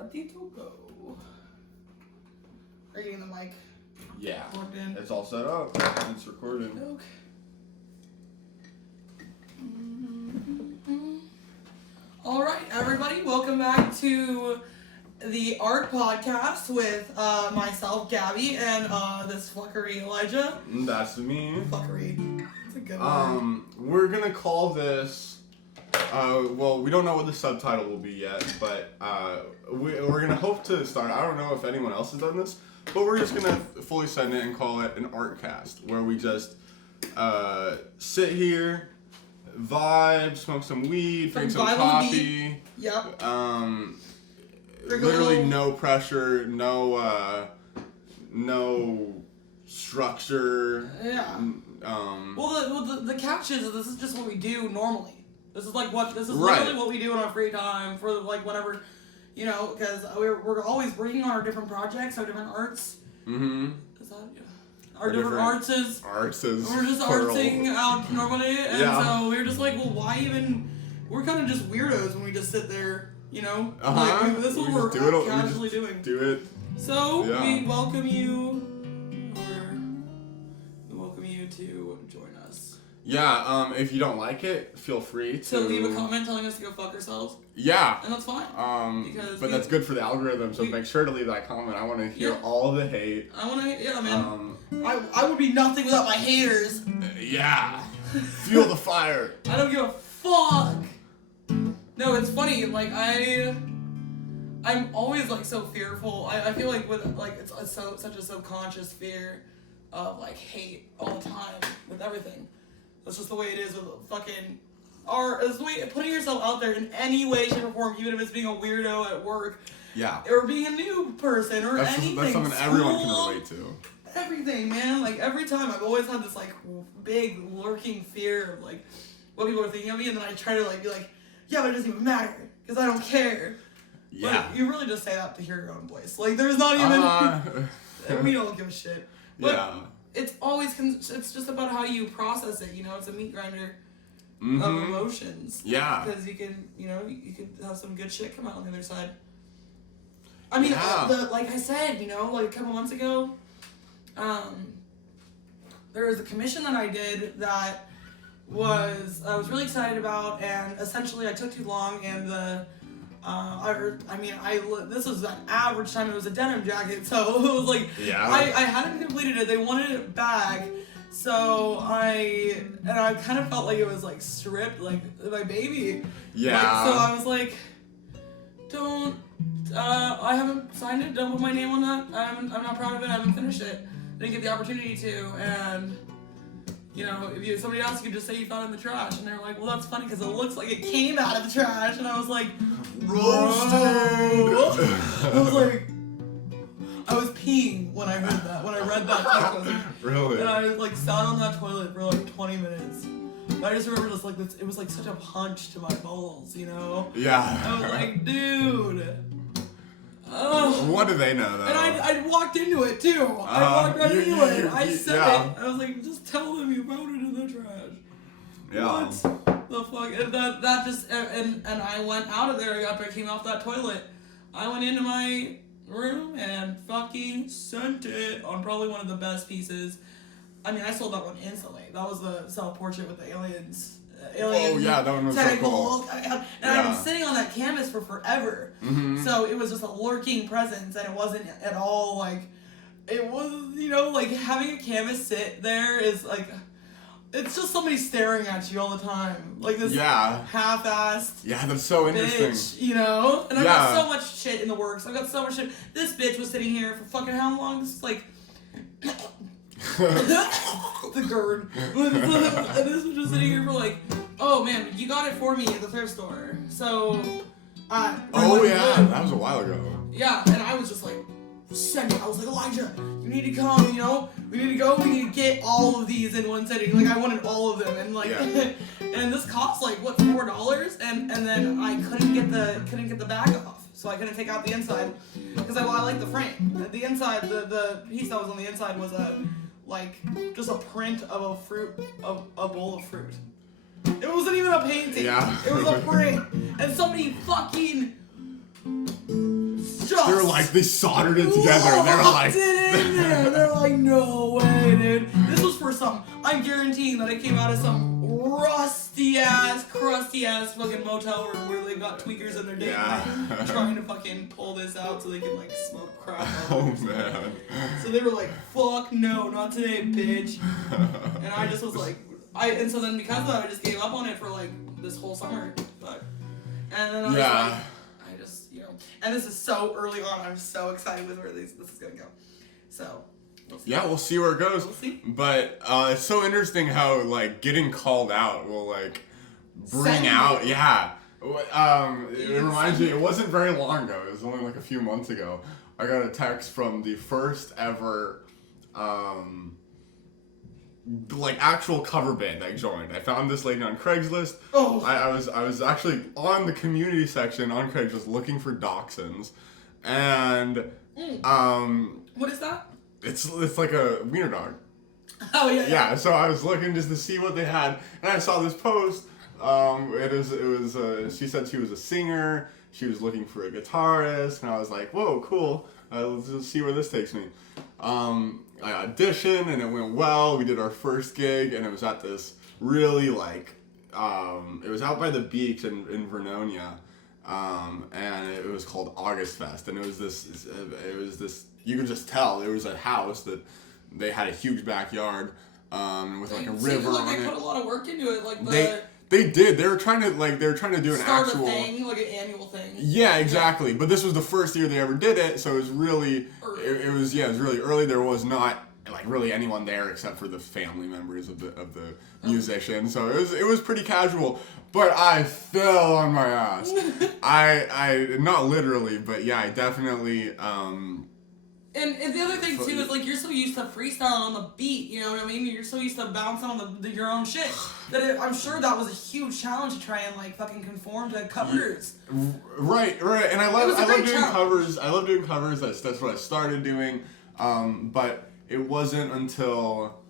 ready to go. Are you getting the mic? Yeah. Plugged in? It's all set up. It's recording. Okay. All right, everybody, welcome back to the Art Podcast with myself, Gabby, and this fuckery, Elijah. That's me. Fuckery. It's a good one. We're gonna call this. Well, we don't know what the subtitle will be yet, but we're gonna hope to start. I don't know if anyone else has done this, but we're just gonna fully send it and call it an Artcast, where we just sit here, vibe, smoke some weed, drink some coffee. Yep. Literally no pressure, no structure. Yeah. Well, the catch is that this is just what we do normally. This is literally what we do in our free time for whenever, because we're always working on our different projects, our different arts. Mm-hmm. Is that our different arts is. We're just plural. artsing out normally, and so we're just like, well, why even? We're kind of just weirdos when we just sit there, Uh-huh. This is what we're casually doing. Do it. So we welcome you, to join us. Yeah. If you don't like it, feel free to leave a comment telling us to go fuck ourselves. Yeah. And that's fine. But that's good for the algorithm, so make sure to leave that comment. I want to hear all the hate. Man. I would be nothing without my haters. Yeah. Feel the fire. I don't give a fuck. No, it's funny. I'm always so fearful. I feel like with it's such a subconscious fear of hate all the time with everything. That's just the way it is with fucking art. It's the way putting yourself out there in any way, shape, or form, even if it's being a weirdo at work. Yeah. Or being a new person or anything. That's something everyone can relate to. Everything, man. Every time I've always had this big lurking fear of what people are thinking of me, and then I try to be yeah, but it doesn't even matter because I don't care. Yeah. But you really just say that to hear your own voice. There's not even. We don't give a shit. But yeah. It's always it's just about how you process it. It's a meat grinder of emotions. Yeah. Because you can you can have some good shit come out on the other side. I mean, like I said, a couple months ago, there was a commission that I did that I was really excited about, and essentially I took too long, and this was an average time. It was a denim jacket, so it was I hadn't completed it. They wanted it back, so I kind of felt like it was stripped, my baby. Yeah. So I was like, don't. I haven't signed it. Don't put my name on that. I'm not proud of it. I haven't finished it. I didn't get the opportunity to, and. If somebody else could just say you found it in the trash, and they're like, well, that's funny because it looks like it came out of the trash, and I was like, roasted. I was peeing when I heard that, when I read that text. Really? And I sat on that toilet for 20 minutes. I just remember it was such a punch to my balls, Yeah. I was like, dude. What do they know, though? And I walked into it, too. I walked right into it. I said it. I was like, just tell them you wrote it in the trash. Yeah. What the fuck? And that just... And I went out of there after I came off that toilet. I went into my room and fucking sent it on probably one of the best pieces. I mean, I sold that one instantly. That was the self-portrait with the aliens. Oh yeah, that one was so cool. And I've been sitting on that canvas for forever. Mm-hmm. So it was just a lurking presence, and it wasn't at all it was, having a canvas sit there is it's just somebody staring at you all the time. This half-assed Yeah, that's so interesting. bitch, And I've got so much shit in the works. I've got so much shit. This bitch was sitting here for fucking how long? This is the GERD. And this was just sitting here for oh man, you got it for me at the thrift store. So, that was a while ago. Yeah, and I was just send it. I was like, Elijah, you need to come, we need to go, we need to get all of these in one sitting. I wanted all of them, and and this cost $4, and then I couldn't get the bag off, so I couldn't take out the inside because I like the frame. The inside, the piece that was on the inside was just a print of a bowl of fruit. It wasn't even a painting. Yeah. It was a print. And somebody fucking They're like, they soldered it together. And they're like, it in there. They're like, no way, dude. This was for some. I'm guaranteeing that it came out of some rusty ass, crusty ass fucking motel where they've got tweakers in their dick, trying to fucking pull this out so they can like smoke crack. Oh man. So they were like, fuck no, not today, bitch. And I just was like, and so then because of that, I just gave up on it for like this whole summer. But, and then I was like, I just, you know, and this is so early on. I'm so excited with where this is gonna go. So. We'll see. Yeah, we'll see where it goes. We'll see. But it's so interesting how like getting called out will like bring out. Yeah. It reminds me. It wasn't very long ago. It was only like a few months ago. I got a text from the first ever like actual cover band I joined. I found this lady on Craigslist. Oh. I was actually on the community section on Craigslist looking for dachshunds, and what is that? It's like a wiener dog. Oh yeah. Yeah. So I was looking just to see what they had, and I saw this post. It was. She said she was a singer. She was looking for a guitarist, and I was like, "Whoa, cool! Let's just see where this takes me." I auditioned, and it went well. We did our first gig, and it was at this really like. It was out by the beach in Vernonia, and it was called August Fest, and it was this. You could just tell it was a house that they had a huge backyard with like a river on it. They put a lot of work into it, like they did. They were trying to do an start actual a thing, like an annual thing. Yeah, exactly. But this was the first year they ever did it, so it was really it was really early. There was not like really anyone there except for the family members of the musician. So it was pretty casual. But I fell on my ass. I not literally, but yeah, I definitely. And the other thing too is like you're so used to freestyling on the beat, you know what I mean? You're so used to bouncing on your own shit that I'm sure that was a huge challenge to try and like fucking conform to covers. Right. And I love doing covers. I love doing covers. That's what I started doing. But it wasn't until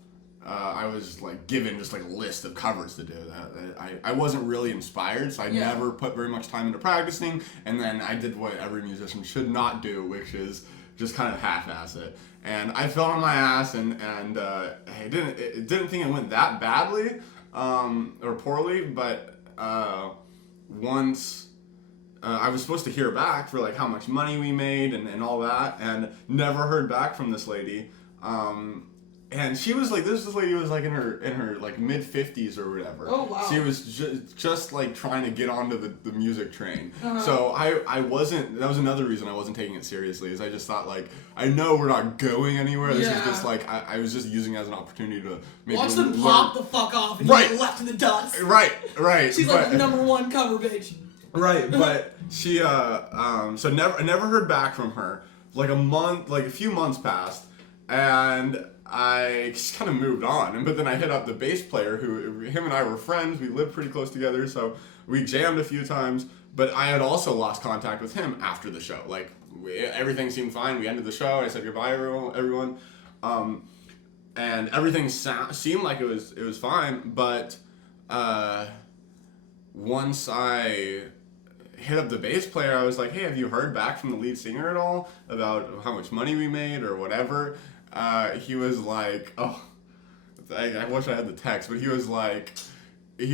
I was like given just like a list of covers to do that I wasn't really inspired. So I never put very much time into practicing. And then I did what every musician should not do, which is just kind of half-ass it, and I fell on my ass, and I didn't think it went that badly or poorly, but once I was supposed to hear back for like how much money we made and all that, and never heard back from this lady. And she was like, this lady was like in her like mid 50s or whatever. Oh wow. She was just like trying to get onto the music train. So I wasn't. That was another reason I wasn't taking it seriously. Is I just thought like I know we're not going anywhere. This is just like I was just using it as an opportunity to maybe watch them pop the fuck off and get left in the dust. Right. She's like the #1 cover bitch. Right, but she so I never heard back from her. Like a few months passed, and I just kind of moved on. But then I hit up the bass player, him and I were friends. We lived pretty close together, so we jammed a few times. But I had also lost contact with him after the show. Like everything seemed fine. We ended the show. I said goodbye, everyone, and everything seemed like it was fine. But once I hit up the bass player, I was like, "Hey, have you heard back from the lead singer at all about how much money we made or whatever?" He was like, oh, I wish I had the text, but he was like, it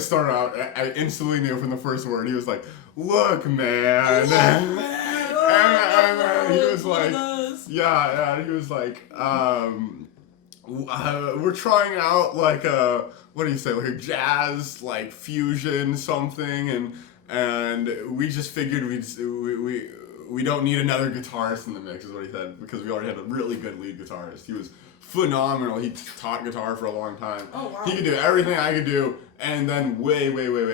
started out, I instantly knew from the first word, he was like, look, man. And he was like, he was like, we're trying out like what do you say, like a jazz, like fusion something, and we just figured we don't need another guitarist in the mix, is what he said, because we already had a really good lead guitarist. He was phenomenal. He taught guitar for a long time. Oh, wow. He could do everything I could do, and then way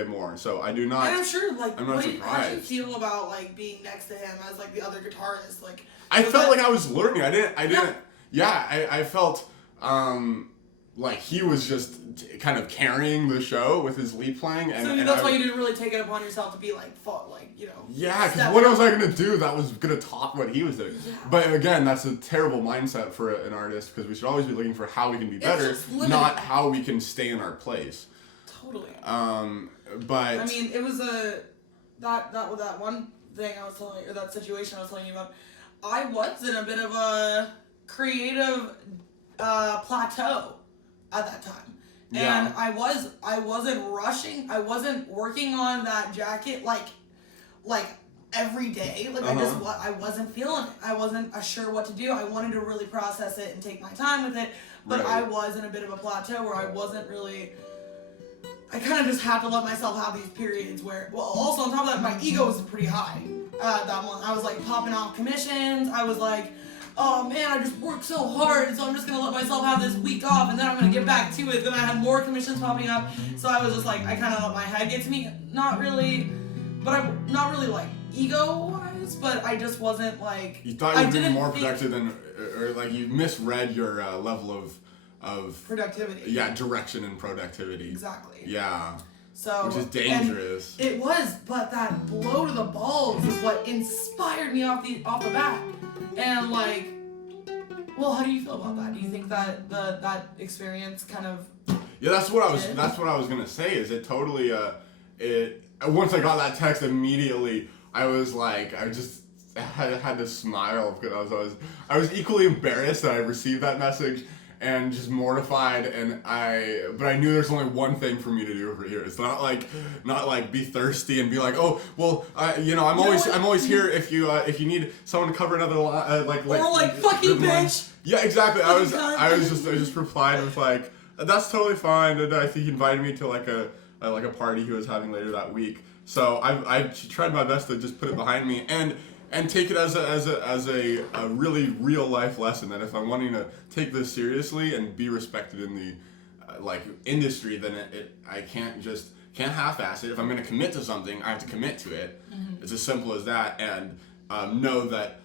more. So I do not. And I'm sure, like, I'm not surprised. How do you feel about like being next to him as like the other guitarist? Like, I felt like I was learning. I didn't. Yeah, I felt like he was just kind of carrying the show with his lead playing, and that's why you didn't really take it upon yourself to be like, Yeah, because what was I gonna do that was gonna top what he was doing? Yeah. But again, that's a terrible mindset for an artist, because we should always be looking for how we can be better, not how we can stay in our place. Totally. But I mean, it was that one thing I was telling you, or that situation I was telling you about, I was in a bit of a creative plateau at that time. Yeah. And I wasn't rushing. I wasn't working on that jacket like every day. Like I wasn't feeling it. I wasn't sure what to do. I wanted to really process it and take my time with it. But Right. I was in a bit of a plateau where I wasn't really. I kind of just had to let myself have these periods where, well, also on top of that, my ego was pretty high that month. I was like popping off commissions. I was like, oh man, I just worked so hard, so I'm just gonna let myself have this week off, and then I'm gonna get back to it. Then I had more commissions popping up, so I was just like, I kind of let my head get to me. Not really, but I'm not really like ego-wise, but I just wasn't like. You thought you were being more productive than, or like you misread your level of productivity. Yeah, direction and productivity. Exactly. Yeah. So, which is dangerous. It was, but that blow to the balls is what inspired me off the bat. And like, well, how do you feel about that? Do you think that that experience kind of? Yeah, that's what I was gonna say. Is it totally it? Once I got that text, immediately I was like, I just had to smile because I was equally embarrassed that I received that message. And just mortified, but I knew there's only one thing for me to do over here. It's not like be thirsty and be like, oh well, I'm always here if you need someone to cover another like fuck you, bitch. Yeah, exactly. I just replied with like, that's totally fine. And I think he invited me to like a party he was having later that week. So I tried my best to just put it behind me and take it as a really real life lesson that if I'm wanting to take this seriously and be respected in the industry, then I can't half-ass it. If I'm going to commit to something, I have to commit to it. Mm-hmm. It's as simple as that, and know that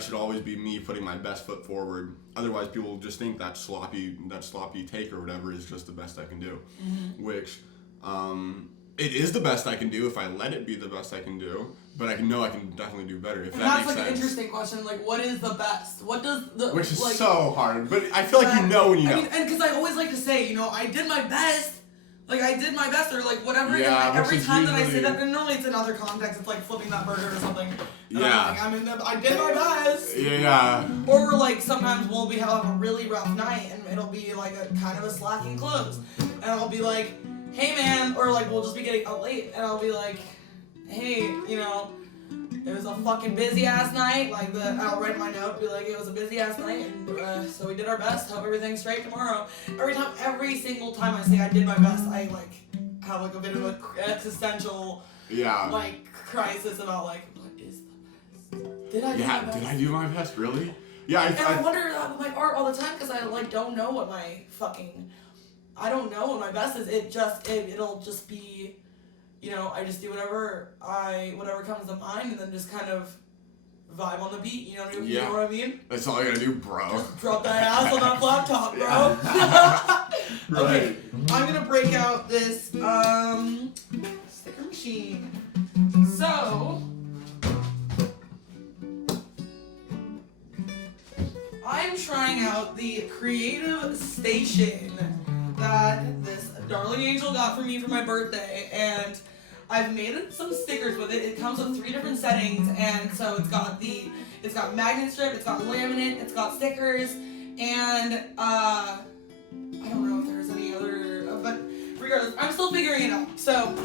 should always be me putting my best foot forward. Otherwise, people will just think that sloppy take or whatever is just the best I can do, mm-hmm. which. It is the best I can do if I let it be the best I can do, but I know I can definitely do better. If that makes sense. That's an interesting question. Like, what is the best? What does the which is so hard, but I feel like you know when you know. I mean, and because I always like to say, I did my best. Like I did my best, or like whatever. Yeah, and every time that I say that, and normally it's in other contexts. It's like flipping that burger or something. And yeah. I did my best. Yeah. Or like sometimes we'll have a really rough night, and it'll be like a kind of a slacking close, and I'll be like, hey man, or like we'll just be getting up late, and I'll be like, hey, it was a fucking busy ass night. Like I'll write my note, be like, it was a busy ass night, and so we did our best. Hope everything's straight tomorrow. Every single time I say I did my best, I like have like a bit of a existential crisis about like, what is the best? Did I do my best? Did I do my best? Really? Yeah. I wonder with my art all the time because I like don't know what my I don't know what my best is. It'll just be, I just do whatever comes to mind, and then just kind of vibe on the beat. You know what I mean? That's all I gotta do, bro. Just drop that ass on that laptop, bro. Right. Okay, I'm gonna break out this sticker machine. So I'm trying out the Creative Station that this darling angel got for me for my birthday, and I've made some stickers with it. It comes with 3 different settings, and so it's got magnet strip, it's got laminate, it's got stickers, and I don't know if there's any other, but regardless, I'm still figuring it out. So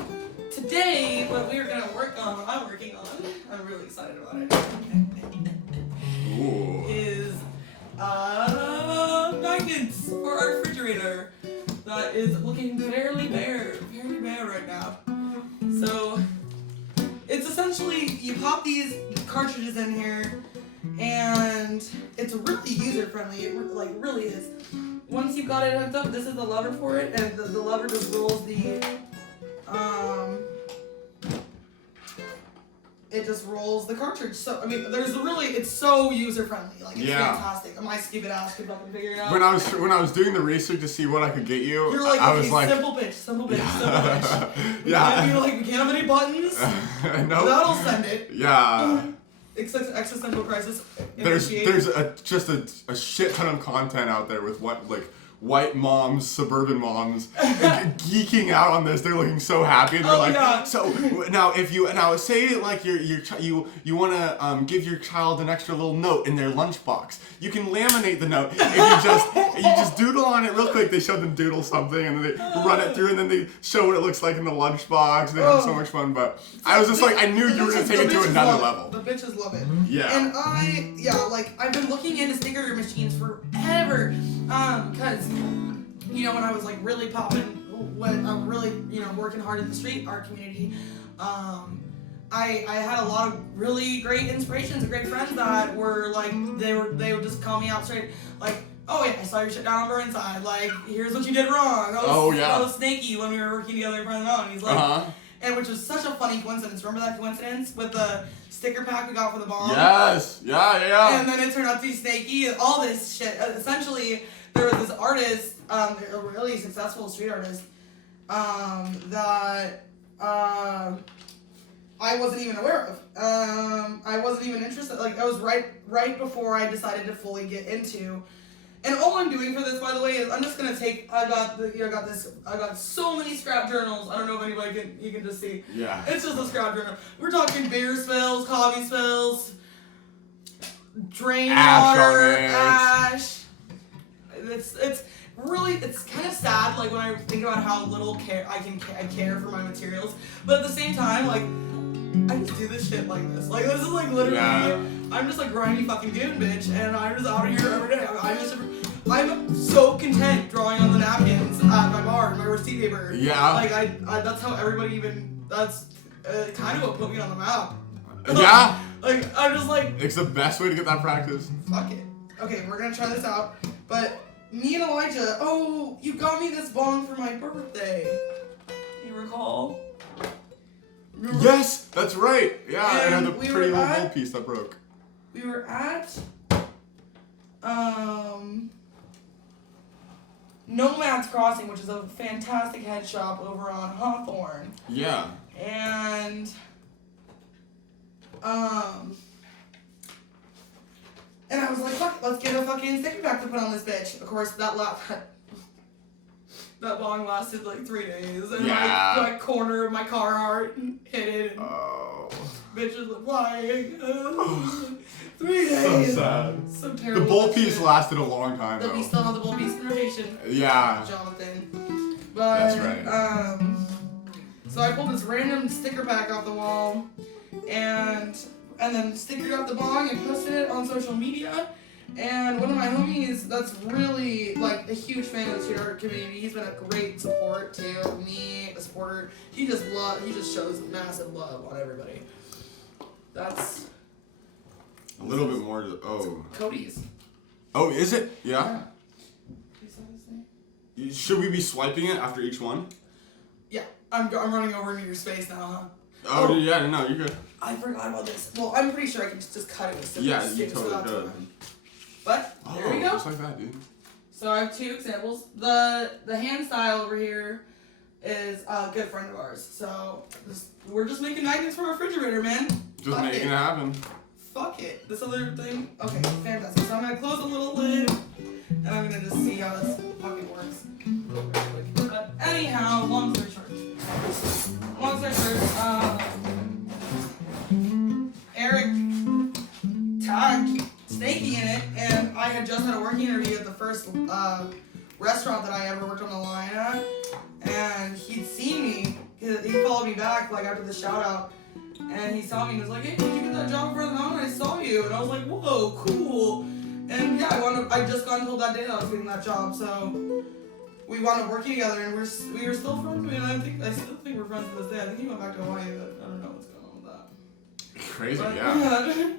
today, what I'm working on, I'm really excited about it, is magnets for our refrigerator. That is looking very bare right now. So it's essentially you pop these cartridges in here, and it's really user friendly. It really is. Once you've got it hooked up, this is the lever for it, and the lever just rolls it just rolls the cartridge. So it's so user friendly. Like it's fantastic. My stupid ass could fucking figure it out. When I was doing the research to see what I could get you, you're like, I was like, simple bitch. Yeah. We can't have any buttons. No. That'll send it. Yeah. Existential crisis. There's just a shit ton of content out there with white moms, suburban moms, geeking out on this. They're looking so happy. And they're so now if you say like you want to give your child an extra little note in their lunchbox, you can laminate the note. If you just doodle on it real quick. They show them doodle something and then they run it through and then they show what it looks like in the lunchbox. They have so much fun. But I was just like, I knew you were gonna take it to another level. The bitches love it. Yeah. And I've been looking into sticker machines forever. Because, when I was like really popping, when I'm really, working hard in the street art community, I had a lot of really great inspirations and great friends that were like, they would just call me out straight, like, oh yeah, I saw your shit down on Burnside, like, here's what you did wrong. That was Snaky when we were working together in front of the mountain. He's like, and which was such a funny coincidence. Remember that coincidence with the sticker pack we got for the bomb? Yes, yeah. And then it turned out to be Snaky and all this shit. Essentially, there was this artist, a really successful street artist, that I wasn't even aware of. I wasn't even interested. Like, that was right before I decided to fully get into. And all I'm doing for this, by the way, is I'm just gonna take. I got so many scrap journals. I don't know if anybody you can just see. Yeah. It's just a scrap journal. We're talking beer spills, coffee spills, drain water, ash. It's really, it's kind of sad, like, when I think about how little I care for my materials, but at the same time, like, I just do this shit like this. Like, this is like literally, I'm just like grimy fucking goon bitch, and I'm just out here every day. I'm so content drawing on the napkins at my bar, my receipt paper. Yeah. Like, I that's how everybody that's kind of what put me on the map. Yeah. Like, I'm just like, it's the best way to get that practice. Fuck it. Okay, we're gonna try this out, but me and Elijah, you got me this bong for my birthday. You recall? Yes, that's right. Yeah, and the pretty little gold piece that broke. We were at Nomad's Crossing, which is a fantastic head shop over on Hawthorne. Yeah. And I was like, fuck, let's get a fucking sticker pack to put on this bitch. Of course, that bong lasted like 3 days, and my corner of my car art hit it. And bitches were flying. 3 days. So sad. So terrible. The bowl piece lasted a long time, though. We still have the bowl piece in rotation. Yeah. Jonathan. But, that's right. So I pulled this random sticker pack off the wall, and then stickered up the bong and posted it on social media. And one of my homies that's really, like, a huge fan of the street art community, he's been a great support to me, a supporter. He just shows massive love on everybody. That's a little bit more Cody's. Oh, is it? Yeah. Is that his name? Should we be swiping it after each one? Yeah. I'm running over into your space now, huh? Oh, yeah, no, you're good. I forgot about this. Well, I'm pretty sure I can just cut it with scissors. Yeah, you totally could. But there we go. Just like that, dude. So I have 2 examples. The hand style over here is a good friend of ours. So we're just making magnets for our refrigerator, man. Just making it happen. Fuck it. This other thing. Okay, fantastic. So I'm gonna close a little lid, and I'm gonna just see how this fucking works. But anyhow, long story short. Eric tagged Snaky in it, and I had just had a working interview at the first restaurant that I ever worked on the line at, and he'd seen me. He followed me back like after the shout out, and he saw me and was like, "Hey, did you get that job for the mountain? I saw you." And I was like, "Whoa, cool." And yeah, I just got told that day that I was getting that job, so we wound up working together, and we were still friends. And I still think we're friends to this day. I think he went back to Hawaii, but I don't know what's going on with that. Crazy, but, yeah.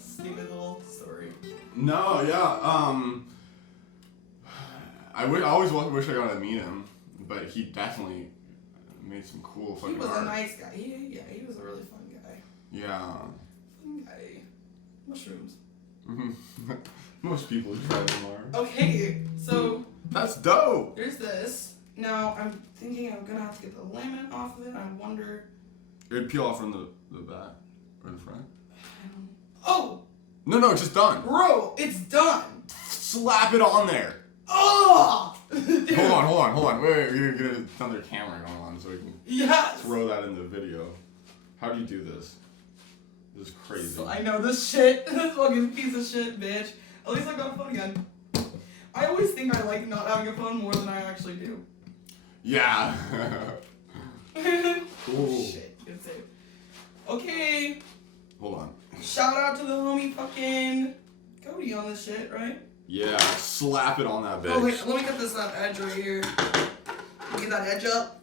Stupid little story. No, yeah. I always wish I got to meet him, but he definitely made some cool fucking art. He was a nice guy. He was a really fun guy. Yeah. Fun guy. Mushrooms. Most people try them are. Okay, so that's dope. There's this. Now I'm thinking I'm gonna have to get the laminate off of it. I wonder. It'd peel off from the back or the front. Oh. No, it's just done. Bro, it's done. Slap it on there. Oh, Hold on. Wait, we're gonna get another camera going on so we can throw that in the video. How do you do this? This is crazy. So I know this shit. This fucking piece of shit, bitch. At least I got a phone again. I always think I like not having a phone more than I actually do. Yeah. Cool. Shit, good save. Okay. Hold on. Shout out to the homie fucking Cody on this shit, right? Yeah, slap it on that bitch. Oh wait, let me get this edge right here. Get that edge up.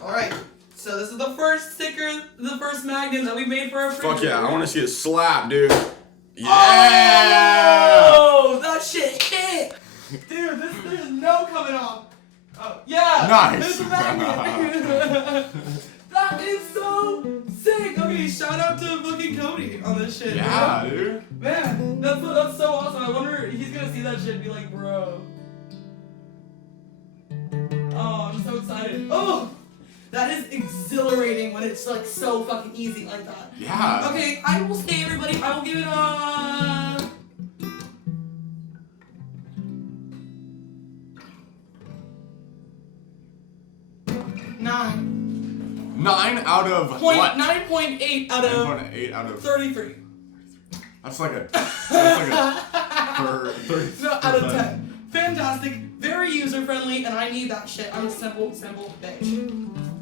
Alright, so this is the first sticker, the first magnet that we made for our fridge. Fuck yeah, I want to see it slap, dude. Yeah! Oh, that shit hit! Dude, there's no coming off. Oh, yeah! Nice! There's a magnet! That is so sick! Okay, shout out to fucking Cody on this shit. Yeah, bro. dude. Man, that's so awesome. I wonder if he's gonna see that shit and be like, bro. Oh, I'm so excited. Oh! That is exhilarating when it's like so fucking easy like that. Yeah. Okay, I will say everybody, I will give it a... 9. 9 out of what? 9.8 out of 9.8 out of 33. That's like a 30. No, out of 10. Fantastic, very user friendly, and I need that shit. I'm a simple bitch.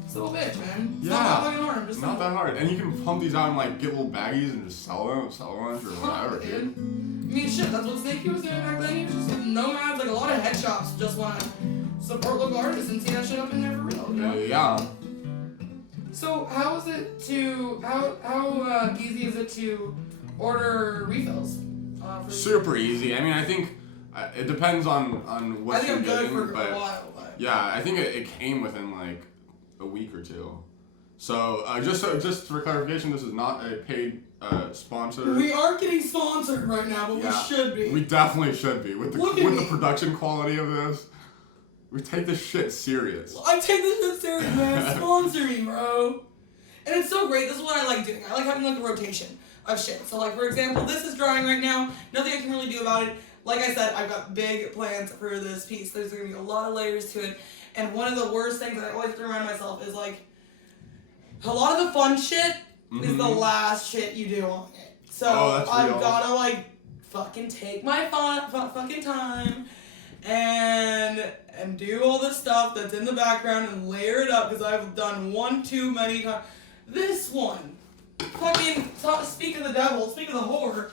Simple bitch, man. It's not that fucking hard. I'm just not that hard. And you can pump these out and like get little baggies and just sell them or whatever, dude. I mean, shit, that's what Snakey was doing back then. He was just nomads, like a lot of head shops just want to support local artists and see that shit up in there for real. You know? Yeah. So how is it to how easy is it to order refills? Super easy. I mean, I think it depends on what you're getting. I think I'm good for a while. But... Yeah, I think it came within like a week or two. So just for clarification, this is not a paid sponsor. We aren't getting sponsored right now, but we should be. We definitely should be with the production quality of this. We take this shit serious. I take this shit serious, man. Sponsor me, bro. And it's so great. This is what I like doing. I like having like a rotation of shit. So like, for example, this is drawing right now. Nothing I can really do about it. Like I said, I've got big plans for this piece. There's going to be a lot of layers to it. And one of the worst things that I always have to remind myself is like, a lot of the fun shit is the last shit you do on it. So I've got to like fucking take my fucking time and do all the stuff that's in the background and layer it up because I've done one too many times. This one, fucking, speak of the devil, speak of the whore.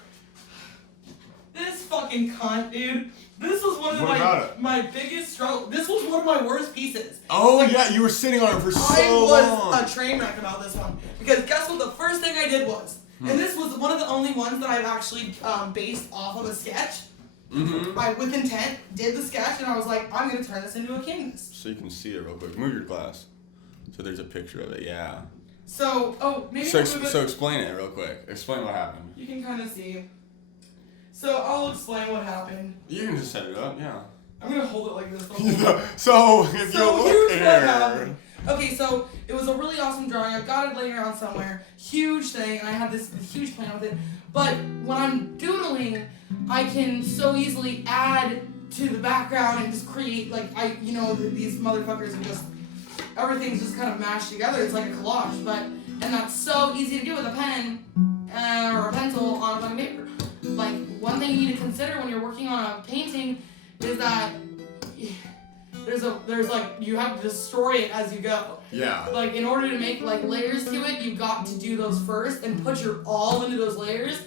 This fucking cunt, dude. This was one of my biggest struggle. This was one of my worst pieces. Oh, like, yeah, you were sitting on it for so long. I was a train wreck about this one. Because guess what the first thing I did was? And this was one of the only ones that I've actually based off of a sketch. I, with intent, did the sketch, and I was like, I'm going to turn this into a canvas. So you can see it real quick. Move your glass. So there's a picture of it, yeah. So, maybe So explain it real quick. Explain what happened. You can kind of see. So, I'll explain what happened. You can just set it up, yeah. I'm going to hold it like this. So if you look here. Okay, so it was a really awesome drawing. I've got it laying around somewhere. Huge thing. I had this huge plan with it. But when I'm doodling, I can so easily add to the background and just create, like, these motherfuckers and just, everything's just kind of mashed together. It's like a collage, and that's so easy to do with a pen or a pencil on a fucking paper. Like, one thing you need to consider when you're working on a painting is that there's like, you have to destroy it as you go. Yeah. Like, in order to make, like, layers to it, you've got to do those first and put your all into those layers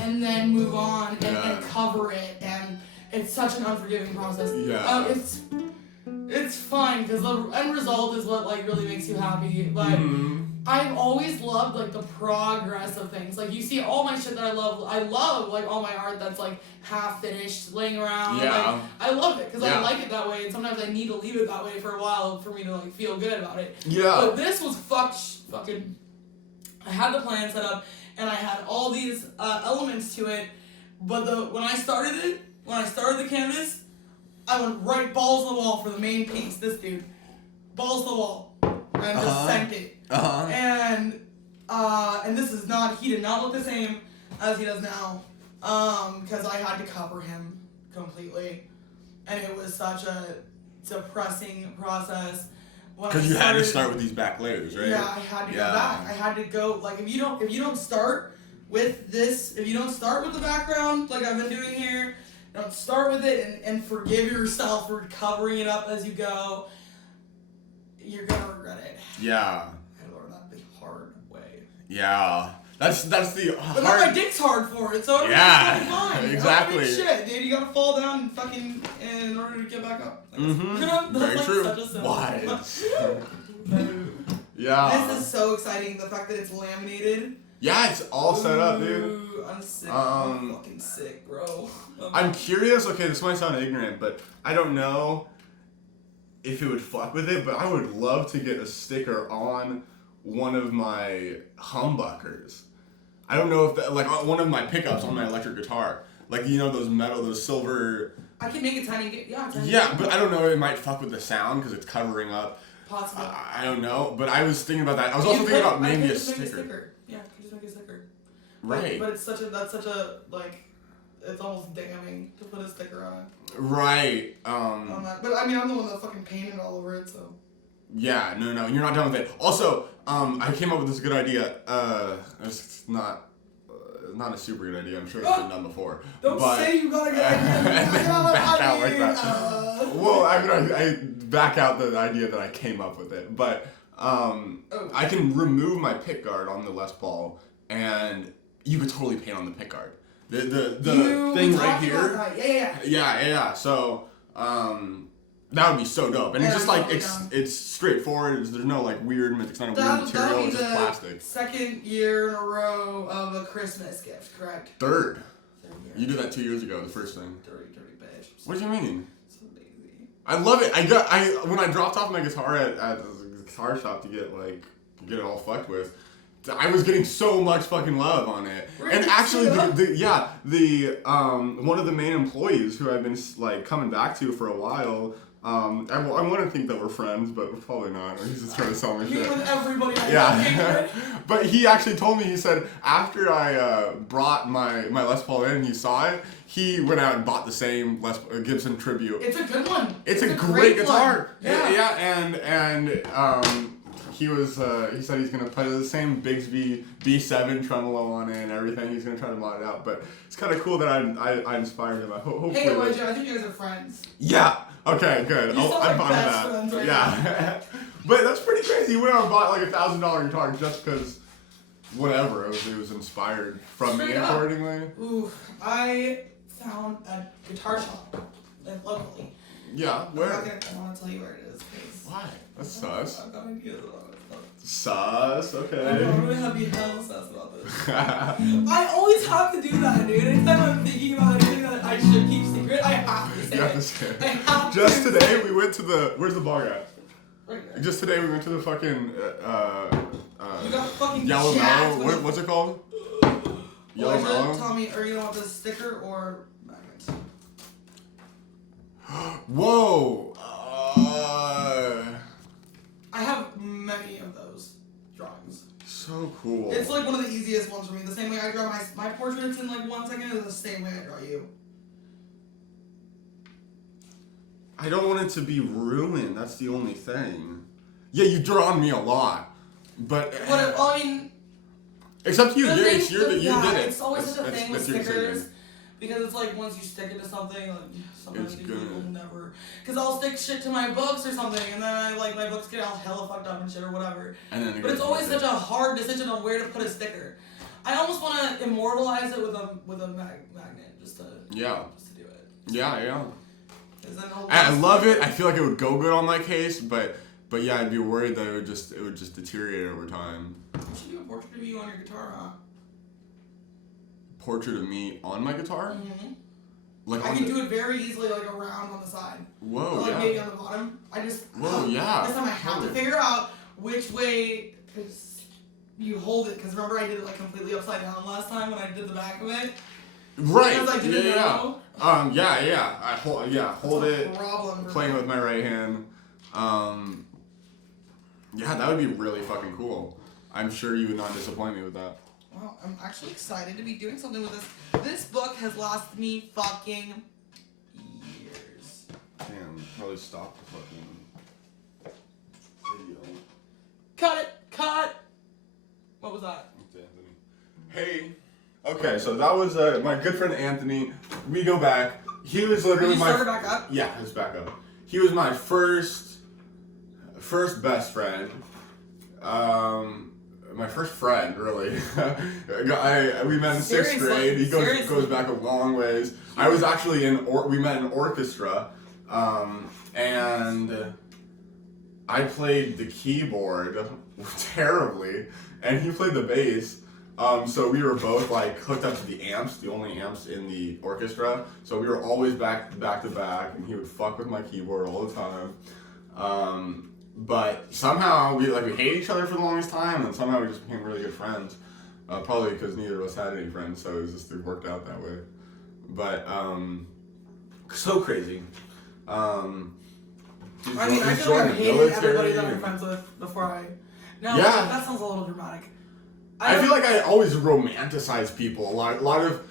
and then move on and cover it. And it's such an unforgiving process. Yeah. It's fine, because the end result is what, like, really makes you happy. But I've always loved, like, the progress of things. Like, you see all my shit that I love, like, all my art that's, like, half finished, laying around. Yeah. Like, I love it, because I like it that way, and sometimes I need to leave it that way for a while for me to, like, feel good about it. Yeah. But this was fucking... I had the plan set up, and I had all these elements to it, but when I started the canvas, I went right balls to the wall for the main piece. This dude, balls to the wall, and just sent it. And this is not. He did not look the same as he does now, because I had to cover him completely. and it was such a depressing process. Because you had to start with these back layers, right? Yeah, I had to go back. I had to go, like, if you don't start with this, if you don't start with the background, like I've been doing here, don't start with it and forgive yourself for covering it up as you go, you're gonna regret it. Yeah. I learned that the hard way. Yeah. That's the hard... But now my dick's hard for it, so everything's fine. Exactly. Shit, dude, you gotta fall down and fucking in order to get back up. Like, Very like true. Such a simple Why? Yeah. This is so exciting. The fact that it's laminated. Yeah, it's all set up, dude. Ooh, I'm sick. I'm fucking sick, bro. I'm curious. Okay, this might sound ignorant, but I don't know if it would fuck with it, but I would love to get a sticker on one of my humbuckers. I don't know if that, like, one of my pickups on my electric guitar. Like, you know, those silver... I can make a tiny... Yeah, but I don't know, it might fuck with the sound because it's covering up. Possibly. I don't know, but I was thinking about that. I was also thinking about maybe a sticker. Yeah, you can just make a sticker. Right. But it's such a, like, it's almost damning to put a sticker on it. Right. On that. But, I mean, I'm the one that fucking painted all over it, so... Yeah, no, you're not done with it. Also, I came up with this good idea. It's not a super good idea. I'm sure it's been done before. Don't say you got a good idea. And then back out like that. Well, I back out the idea that I came up with it. But I can remove my pick guard on the Les Paul, and you could totally paint on the pick guard. The thing right here. Yeah. So, that would be so dope. And it's just like, it's straightforward. There's no like weird, it's not a weird material, it's just plastic. Second year in a row of a Christmas gift, correct? Third year. You did that 2 years ago, the first thing. Dirty bitch. What do you mean? So lazy. I love it. When I dropped off my guitar at the guitar shop to get it all fucked with, I was getting so much fucking love on it. And actually, one of the main employees who I've been like coming back to for a while, I want to think that we're friends, but we're probably not. He's just trying to sell me shit. With everybody I Yeah. But he actually told me, he said, after I brought my Les Paul in and he saw it, he went out and bought the same Gibson Tribute. It's a good one. It's a great guitar. One. Yeah. And he said he's gonna play the same Bigsby B7 tremolo on it and everything. He's gonna try to mod it out, but it's kind of cool that I inspired him. Hopefully. Hey Elijah, I think you guys are friends. Yeah. Okay. Good. I'm fine with that. Right yeah. But that's pretty crazy. He went out and bought like $1,000 guitar just because, whatever. It was inspired from me accordingly. Ooh, I found a guitar shop locally. Yeah. Where? I want to tell you where it is. Why? That's sus. I've got ideas about it. Sus, okay. I'm gonna be hell sus about this. I always have to do that, dude. Anytime I'm thinking about anything that I should keep secret, I have to say You have it. to say it. I have Just to today, we went to where's the bar at? Right there. Just today, we went to the fucking, You got fucking Yellow jacked Mellow. What's it called? Yellow Elijah, Mellow? tell me, are you gonna want this sticker or magnet? Whoa! I have many of those drawings. So cool. It's like one of the easiest ones for me. The same way I draw my portraits in like 1 second is the same way I draw you. I don't want it to be ruined. That's the only thing. Yeah, you draw on me a lot, but. I mean. Except you did it. You did it. It's always such a thing with stickers. Because it's like once you stick it to something, like sometimes you will never. Because I'll stick shit to my books or something, and then my books get all hella fucked up and shit or whatever. But it's always such a hard decision on where to put a sticker. I almost want to immortalize it with a magnet just to do it. Yeah. I love it. I feel like it would go good on my case, but yeah, I'd be worried that it would just deteriorate over time. You should do a portrait of you on your guitar, huh? Portrait of me on my guitar? Mm-hmm. Like I can do it very easily, like around on the side. Whoa, or like maybe on the bottom. This time I have to figure out which way you hold it. Because remember I did it like completely upside down last time when I did the back of it? Right. Because I didn't know. I hold it. Playing with my right hand. Yeah, that would be really fucking cool. I'm sure you would not disappoint me with that. Well, I'm actually excited to be doing something with this. This book has lasted me fucking years. Damn, probably stop the fucking video. Cut it! Cut! What was that? It's Anthony. Hey. Okay, so that was my good friend Anthony. We go back. He was literally Did you start it back up? Yeah, it's back up. He was my first best friend. My first friend, really. We met in 6th grade. He goes back a long ways. I was actually we met in orchestra, and I played the keyboard terribly, and he played the bass. So we were both like hooked up to the amps, the only amps in the orchestra. So we were always back to back, and he would fuck with my keyboard all the time. But somehow we hated each other for the longest time, and somehow we just became really good friends. Probably because neither of us had any friends, so it worked out that way. But so crazy. I feel like I hated everybody that I'm friends with before I. No, yeah. That sounds a little dramatic. I feel like I always romanticize people. A lot of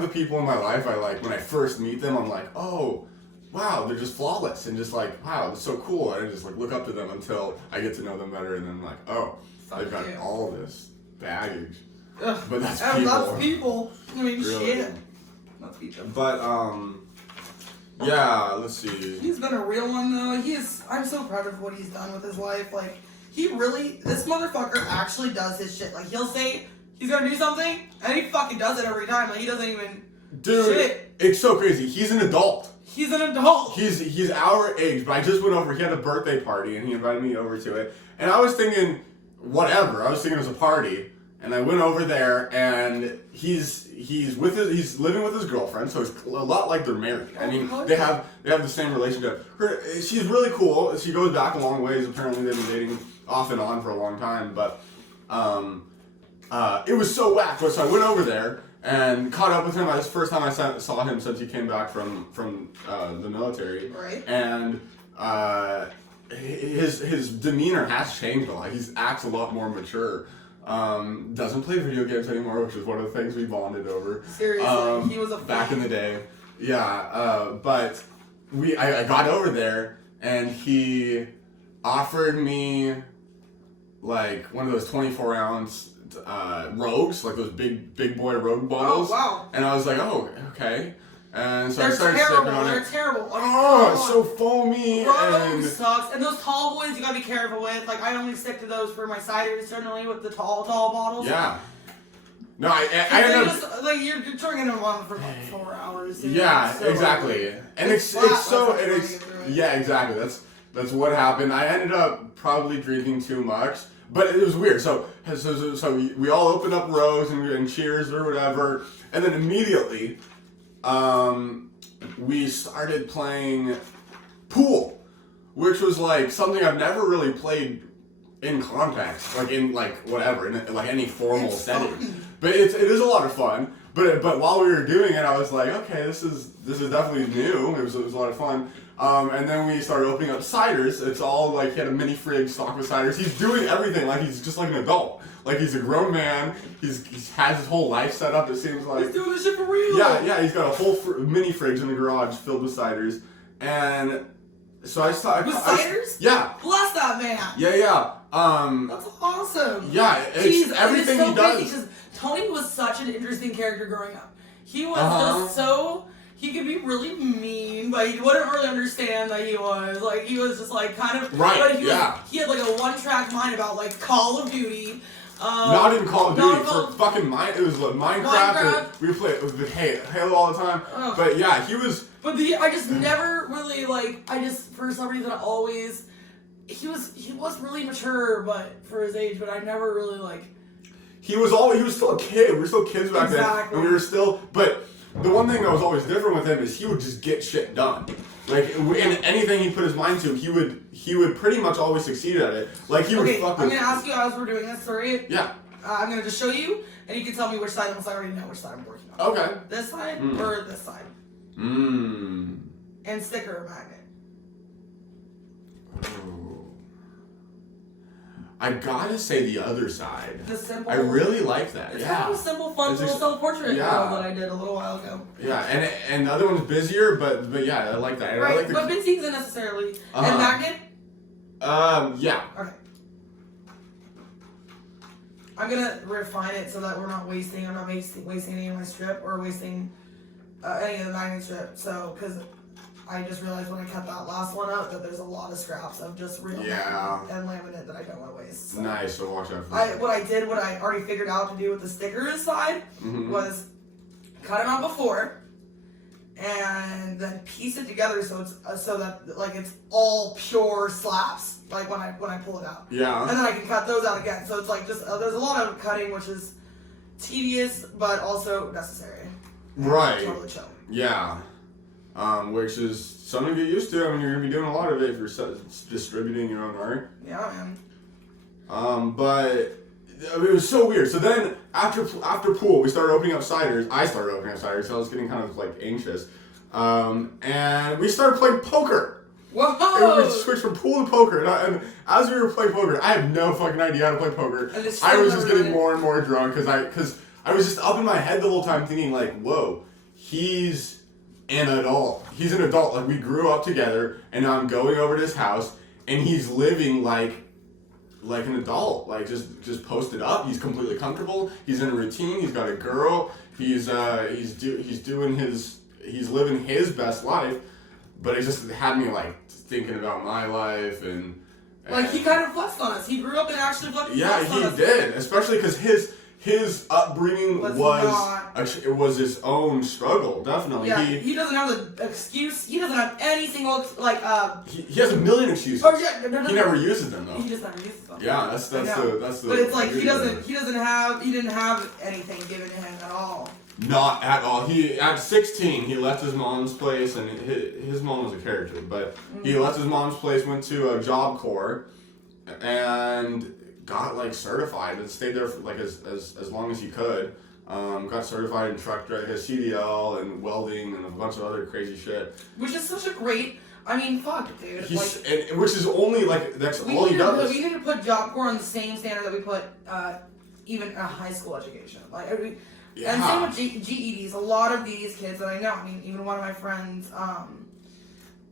the people in my life, when I first meet them, I'm like, oh, wow, they're just flawless, and just like, wow, it's so cool, and I just look up to them until I get to know them better, and then I'm like, oh, they've got all this baggage. Ugh. But that's people. That's people. I mean, really. shit. That's people. But yeah, let's see. He's been a real one though. I'm so proud of what he's done with his life. This motherfucker actually does his shit. He'll say he's gonna do something, and he fucking does it every time. He doesn't even. Dude, shit. It's so crazy. He's an adult. He's an adult. He's our age, but I just went over. He had a birthday party, and he invited me over to it. And I was thinking, whatever. I was thinking it was a party, and I went over there, and he's living with his girlfriend, so it's a lot like they're married. I mean, they have the same relationship. She's really cool. She goes back a long ways. Apparently, they've been dating off and on for a long time, but it was so whack. So I went over there and caught up with him. That's the first time I saw him since he came back from the military. Right. And his demeanor has changed a lot. He acts a lot more mature. Doesn't play video games anymore, which is one of the things we bonded over. Seriously, he was a back in the day. Yeah, but I got over there and he offered me one of those 24-ounce Rogues, those big boy Rogue bottles. Oh wow! And I was like, oh, okay. And so I started terrible. sipping on it. They're terrible. Oh, it's so foamy. Rogue sucks. And those tall boys, you gotta be careful with. I only stick to those for my ciders generally with the tall bottles. Yeah. No, I ended up. Just, you're drinking them on for 4 hours. Yeah, so exactly. And it's yeah, exactly. That's what happened. I ended up probably drinking too much, but it was weird. So we all opened up Rogues and cheers or whatever, and then immediately, we started playing pool, which was something I've never really played in context, in whatever, in any formal setting. Fun. But it is a lot of fun. But while we were doing it, I was like, okay, this is definitely new. It was a lot of fun. And then we started opening up ciders. It's all he had a mini fridge stocked with ciders. He's doing everything he's just an adult. He's a grown man. He has his whole life set up. It seems like he's doing this shit for real. Yeah. He's got a whole mini fridge in the garage filled with ciders. And so I started. With ciders? Yeah. Bless that man. Yeah. That's awesome. Yeah, it's everything so he does. Crazy because Tony was such an interesting character growing up. He was just so. He could be really mean, but you wouldn't really understand that he was. He was just kind of. Right, but he had a one-track mind about Call of Duty. Not even Call of Duty, for fucking it was Minecraft. We played with Halo all the time. But yeah, he was. But I just never really for some reason always. He was really mature, but for his age, but I never really He was still a kid. We were still kids back then, and we were still. But the one thing that was always different with him is he would just get shit done. And anything he put his mind to, he would pretty much always succeed at it. He would fuck. I'm gonna ask you as we're doing this, sorry. Yeah. I'm gonna just show you, and you can tell me which side. Unless I already know which side I'm working on. Okay. This side or this side. And sticker or magnet. I gotta say the other side. The simple. I really like that. It's yeah. kind of a simple, fun little self-portrait that I did a little while ago. Yeah, and the other one's busier, but yeah, I like that. And right, I like but busy isn't necessarily. Uh-huh. And magnet? Yeah. Okay. I'm gonna refine it so that we're not wasting. I'm not wasting any of my strip or wasting any of the magnet strip. So, because I just realized when I cut that last one out that there's a lot of scraps of just real magnet and laminate that I don't want to waste. So. Nice. So watch out for what I already figured out to do with the stickers side was cut them out before and then piece it together so it's so that like it's all pure slabs like when I pull it out. Yeah. And then I can cut those out again. So it's like just there's a lot of cutting which is tedious but also necessary. Right. Totally chill. Yeah. Which is something to get used to. I mean, you're gonna be doing a lot of it if you're distributing your own art. Yeah, man. But I mean, it was so weird. So then after pool, we started opening up ciders. I started opening up ciders, so I was getting kind of like anxious. And we started playing poker. Whoa! And we switched from pool to poker. And as we were playing poker, I have no fucking idea how to play poker. I was just getting more and more drunk because I was just up in my head the whole time thinking like, whoa, he's an adult. He's an adult. Like we grew up together, and now I'm going over to his house, and he's living like an adult. Like just posted up. He's completely comfortable. He's in a routine. He's got a girl. He's living his best life. But it just had me like thinking about my life and like he kind of flexed on us. He grew up and actually flexed on us. Yeah, he did. Especially because his upbringing was his own struggle, definitely. Yeah, he doesn't have the excuse. He doesn't have any single like. He has a million excuses. Oh yeah, he never uses them though. He just never uses them. Yeah, that's the. But it's like he didn't have anything given to him at all. Not at all. At 16 he left his mom's place, and his mom was a character, but he left his mom's place, went to a Job Corps, and got like certified and stayed there for like as long as he could. Got certified in truck driving, CDL and welding and a bunch of other crazy shit. Which is such a great. I mean, fuck, dude. Which is only like that's all he does. We need to put Job Corps on the same standard that we put even a high school education. And same with GEDs. A lot of these kids that I know. I mean, even one of my friends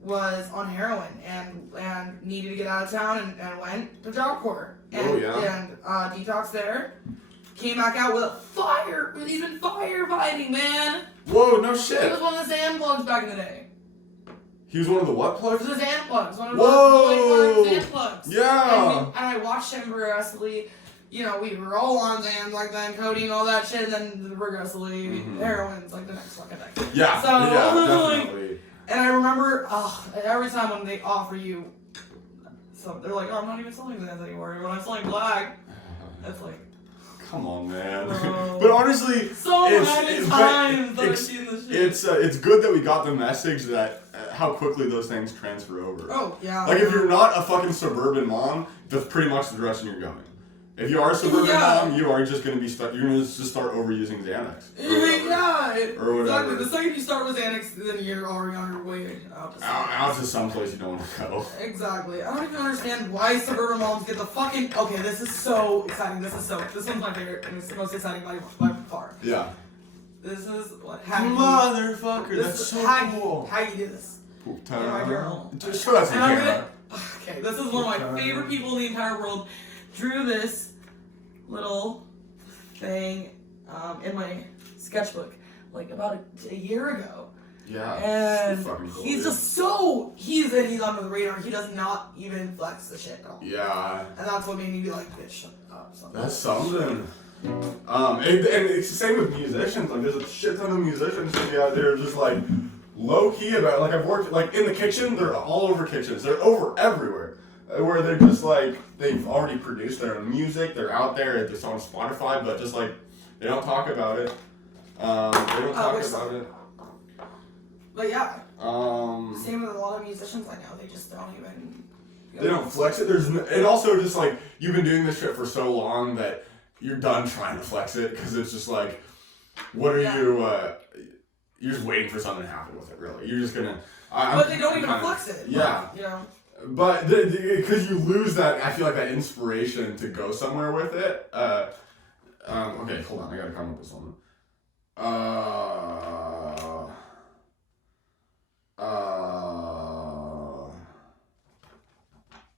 was on heroin and needed to get out of town and went to Job Corps. And detox there. Came back out with he's been firefighting, man. Whoa, no shit. He was one of the sand plugs back in the day. He was one of the what plugs? He was the sand plugs. One of the sand plugs. Yeah. And I watched him progressively. You know, we were all on Zans like then, codeine and all that shit, and then progressively heroin's like the next fucking thing. Yeah, so, definitely. And I remember, every time when they offer you, so they're like, oh, I'm not even selling Zans anymore. When I'm selling black, that's like, come on, man. But honestly, I've seen this shit. It's good that we got the message that how quickly those things transfer over. Oh yeah. Like if you're not a fucking suburban mom, that's pretty much the direction you're going. If you are a suburban mom, you are just gonna be you're gonna just start overusing Xanax. Or whatever. Exactly. The second you start with Xanax, then you're already on your way out to someplace you don't want to go. Exactly. I don't even understand why suburban moms get the fucking. Okay, this is so exciting. This one's my favorite, and it's the most exciting by far. Yeah. This is what motherfucker. That's so cool. How you do this? Poop time. My journal. Just show us the camera. Okay, this is one of my favorite people in the entire world. Drew this little thing in my sketchbook like about a year ago. Yeah. And so cool, he's just so he's under the radar. He does not even flex the shit at all. Yeah. And that's what made me be like, bitch, shut up. That's something. And it's the same with musicians. Like there's a shit ton of musicians out there just like low key about it. Like I've worked like in the kitchen. They're all over kitchens. They're over everywhere. Where they're just like, they've already produced their own music, they're out there, it's on Spotify, but just like, they don't talk about it. They don't talk about it. But yeah. Same with a lot of musicians I know, they just don't even. They don't flex it. And also just like, you've been doing this shit for so long that you're done trying to flex it, because it's just like, what are you, you're just waiting for something to happen with it, really. You're just gonna. But they don't even flex it. Yeah. You know. But because you lose that, I feel like that inspiration to go somewhere with it. Okay, hold on, I gotta come up with something.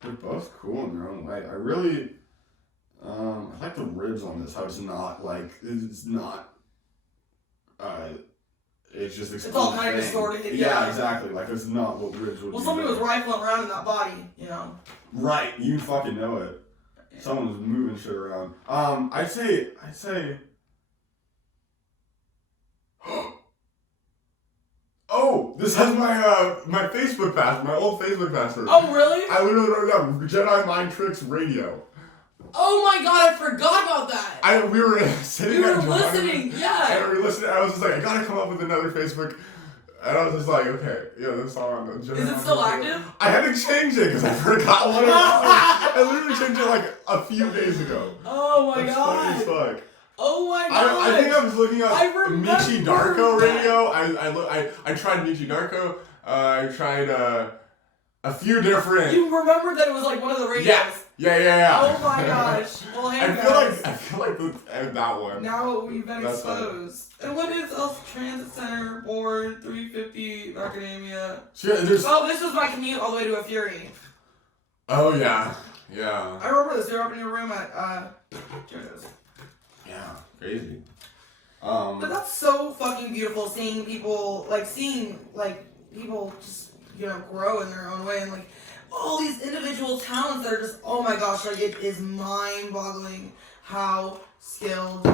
They're both cool in their own way. I really, I like the ribs on this. How it's not like it's not. It's just it's all kind of distorted. Yeah, exactly. Like it's not what ribs would be. Well, somebody was rifling around in that body, you know. Right, you fucking know it. Yeah. Someone was moving shit around. I'd say. Oh, this has my Facebook password, my old Facebook password. Oh, really? I literally wrote down Jedi Mind Tricks Radio. Oh my god, I forgot about that. We were sitting. We were listening, yeah. And we were listening. I was just like, I gotta come up with another Facebook. And I was just like, okay, yeah, this song. Is it still active? I had to change it because I forgot what it was. I literally changed it like a few days ago. Oh my god. Funny as fuck. Oh my god! I think I was looking up Michi Darko Radio. I tried Michi Darko. I tried a few different. You remembered that it was like one of the radios. Yeah. Oh my gosh! Well, hey I feel like that one. Now we've been exposed. And what is else? Transit Center, Board, 350, Macadamia. Oh, this was my commute all the way to a Fury. Oh yeah. I remember this. They were up in your room at Jojo's. Yeah, crazy. But that's so fucking beautiful seeing people just, you know, grow in their own way and like all these individual talents that are just, oh my gosh, like it is mind-boggling how skilled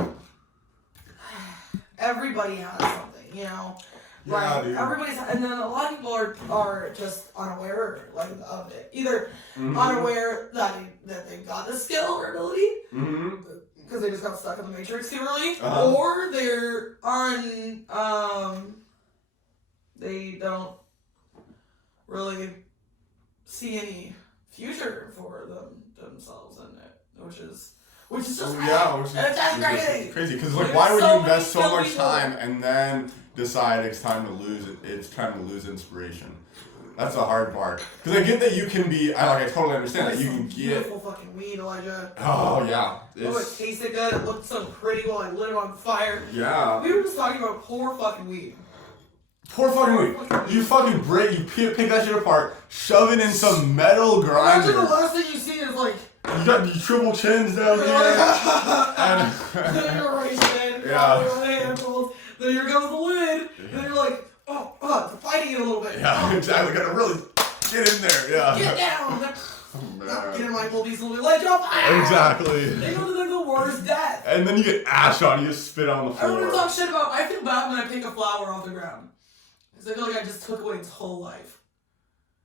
everybody has something, you know? Yeah, dude. And then a lot of people are just unaware like of it. Either unaware that they got the skill or ability. Because they just got stuck in the matrix too early, or they're they don't really see any future for themselves in it, which is just crazy. Because like, why would you invest so much time and then decide it's time to lose it? It's time to lose inspiration. That's the hard part. Because I get that you can be, I totally understand that you can get... Beautiful fucking weed, Elijah. Oh, yeah. It tasted good. It looked so pretty while I lit it on fire. Yeah. We were just talking about poor fucking weed. Poor fucking weed. You fucking pick that shit apart, shove it in some metal grinder. Imagine the last thing you see is like... You got these triple chins down here. Then you're racing. Then here goes the lid. Then you're like... Oh, fighting it a little bit. Yeah, exactly. Gotta really get in there. Yeah. Get down. Get in my little piece of leg off. Exactly. They go to the worst death. And then you get ash on you, spit on the floor. I don't want to talk shit about. I feel bad when I pick a flower off the ground. Because I feel like I just took away its whole life.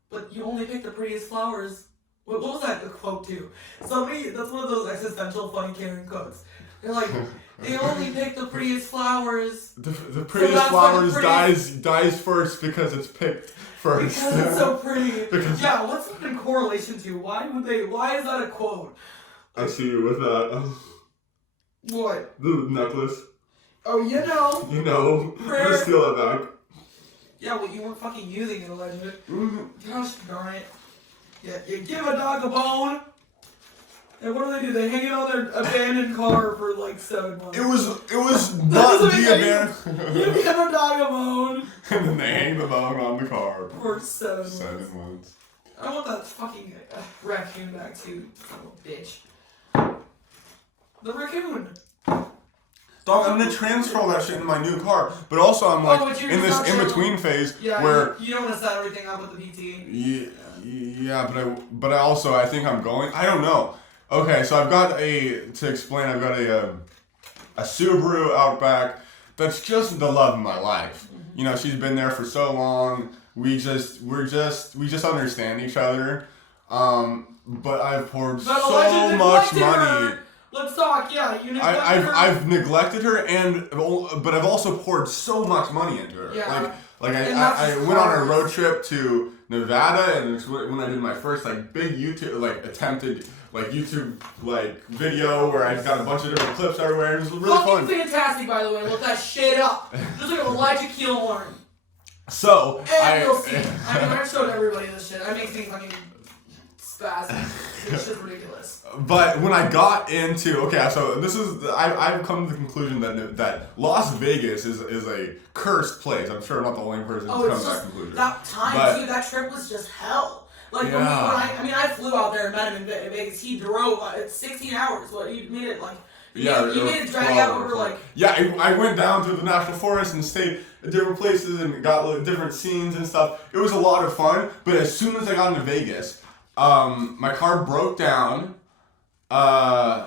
But you only pick the prettiest flowers. What was that quote too? That's one of those existential funny Karen quotes. They're like, they only pick the prettiest flowers. The prettiest flowers dies first because it's picked first. Because it's so pretty. Yeah, what's that in correlation to? Why is that a quote? I see you with that. What? The necklace. Oh, you know. You know. I'm gonna steal that back. Yeah, well, you weren't fucking using it, allegedly. Gosh darn it. Yeah, you give a dog a bone. And what do? They hang it on their abandoned car for like 7 months. It was not the abandoned. You give a dog a bone. And then they hang the bone on the car. For 7 months. 7 months. I want that fucking raccoon back too, son of a bitch. The raccoon. Dog, I'm gonna transfer all that shit in my new car, but also I'm like in this in-between phase where you don't want to set everything up with the PT. Yeah, but I think I'm going. I don't know. Okay, so I've got a Subaru Outback that's just the love of my life. Mm-hmm. You know, she's been there for so long. We just understand each other. But I've poured so much money. Let's talk. Yeah, you neglected her. I've neglected her, but I've also poured so much money into her. Yeah. Like I went on a road trip to Nevada, and it's when I did my first big YouTube attempted YouTube video where I got a bunch of different clips everywhere. It was really fun. Fantastic, by the way. Look that shit up. Just like Elijah Keelhorn. So you'll see. I showed everybody this shit. I make things fucking spastic. It's just ridiculous. But when I got into so this is I've come to the conclusion that Las Vegas is a cursed place. I'm sure I'm not the only person who's come to that conclusion. That time, dude, that trip was just hell. Like when I flew out there and met him in Vegas. He drove 16 hours. What you made it like? You made it drag out over like. Yeah, I went down to the national forest and stayed at different places and got different scenes and stuff. It was a lot of fun. But as soon as I got into Vegas, my car broke down. And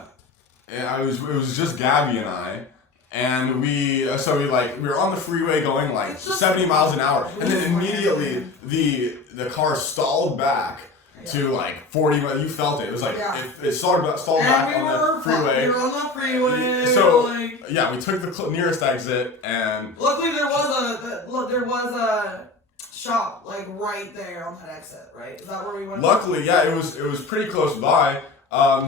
it was just Gabby and I. And we were on the freeway going like 70 miles an hour, and then immediately the car stalled back to like 40. You felt it. It was like it stalled back on the freeway. We were on the freeway. So we took the nearest exit, and luckily there was a shop like right there on that exit. Right? Is that where we went? Luckily, it was pretty close by.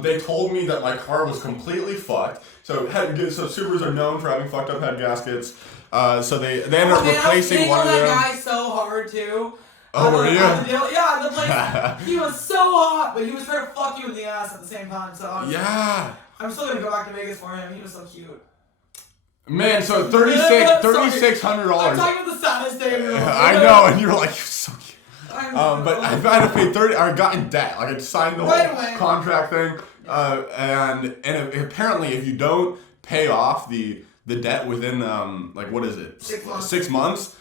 They told me that my car was completely fucked. So Subarus are known for having fucked up head gaskets. So they ended up replacing one of them. That guy so hard too. Oh, were you? Yeah, the place. He was so hot, but he was trying to fuck you in the ass at the same time. So I'm still gonna go back to Vegas for him. He was so cute. Man, so $3,600. I'm talking about the saddest day of your life. I know, and you're like, you're so cute. But I had to pay 30. I got in debt. Like I signed the whole contract thing, and apparently if you don't pay off the debt within what is it? 6 months,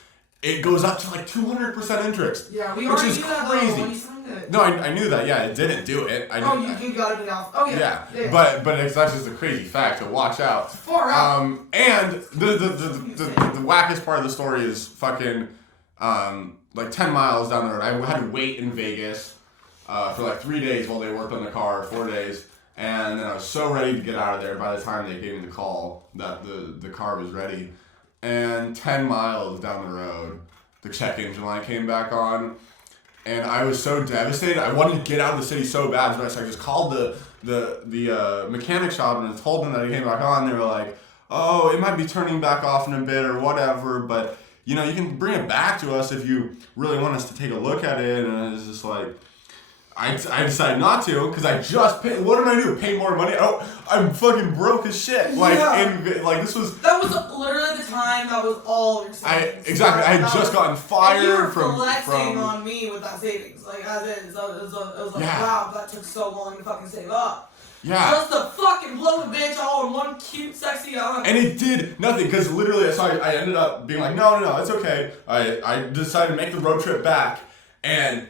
it goes up to like 200% interest. Yeah, we which already is knew that crazy. when you signed it. No, I knew that. Yeah, it didn't do it. You got it off. Oh yeah. Yeah. But that's just a crazy fact. So watch out. It's far out. And the wackest part of the story is fucking like 10 miles down the road. I had to wait in Vegas for like 3 days while they worked on the car, 4 days. And then I was so ready to get out of there by the time they gave me the call that the car was ready. And 10 miles down the road, the check engine light came back on. And I was so devastated. I wanted to get out of the city so bad. So I just called the mechanic shop and I told them that it came back on. They were like, oh, it might be turning back off in a bit or whatever, but you can bring it back to us if you really want us to take a look at it. And I was just like, I decided not to because I just paid. What did I do? Pay more money? Oh, I'm fucking broke as shit. This was. That was literally the time. That was all your savings. Exactly. I had just gotten fired and you were from flexing on me with that savings, like as is. It was like, wow, that took so long to fucking save up. Yeah. Just to fucking blow the bitch all in one cute, sexy hour. And it did nothing because literally, I ended up being like, no, it's okay. I decided to make the road trip back, and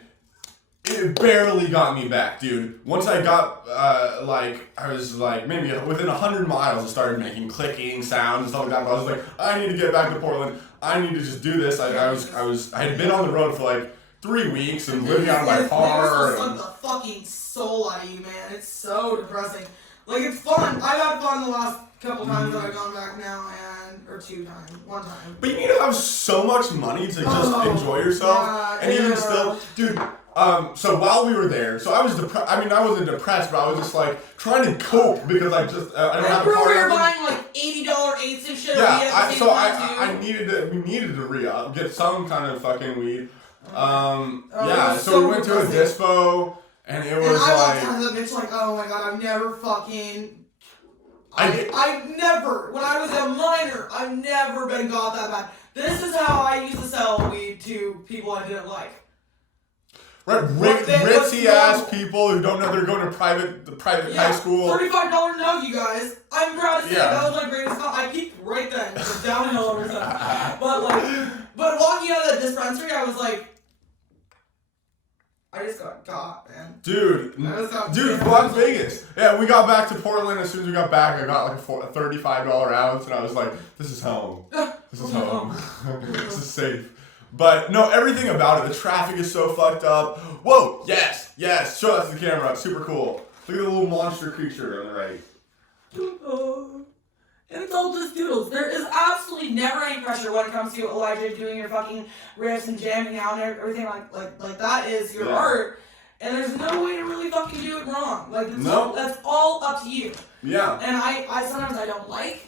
it barely got me back, dude. Once I got I was like maybe within 100 miles, I started making clicking sounds and stuff like that. But I was like, I need to get back to Portland. I need to just do this. I had been on the road for like 3 weeks and living out of my car. It sucked the fucking soul out of you, man. It's so depressing. Like, it's fun. I've had fun the last couple times that I've gone back now, or one time. But you need to have so much money to just enjoy yourself. Yeah, and even still, dude. So while we were there, so I was depressed. I mean, I wasn't depressed, but I was just like trying to cope because I don't have a car. We were buying like $80 eighths and shit. Yeah, we needed to re-up, get some kind of fucking weed. So we went to a dispo, and it was I like. walked out of the bitch like, oh my god, I've never fucking. I've never, when I was a minor, I've never been got that bad. This is how I used to sell weed to people I didn't like. Right, ritzy ass people who don't know they're going to private high school. $35 no, you guys. I'm proud to say that was my greatest thought. I peaked right then, just downhill ever since. But walking out of the dispensary, I was like, I just got, man. Dude, Las Vegas. Yeah, we got back to Portland. As soon as we got back, I got like a $35 ounce, and I was like, this is home. This is home. This is safe. But no, everything about it. The traffic is so fucked up. Whoa, yes. Show us the camera. Super cool. Look at the little monster creature on the right. And it's all just doodles. There is absolutely never any pressure when it comes to Elijah doing your fucking riffs and jamming out and everything like that is your art. And there's no way to really fucking do it wrong. That's all up to you. Yeah. And I sometimes I don't like.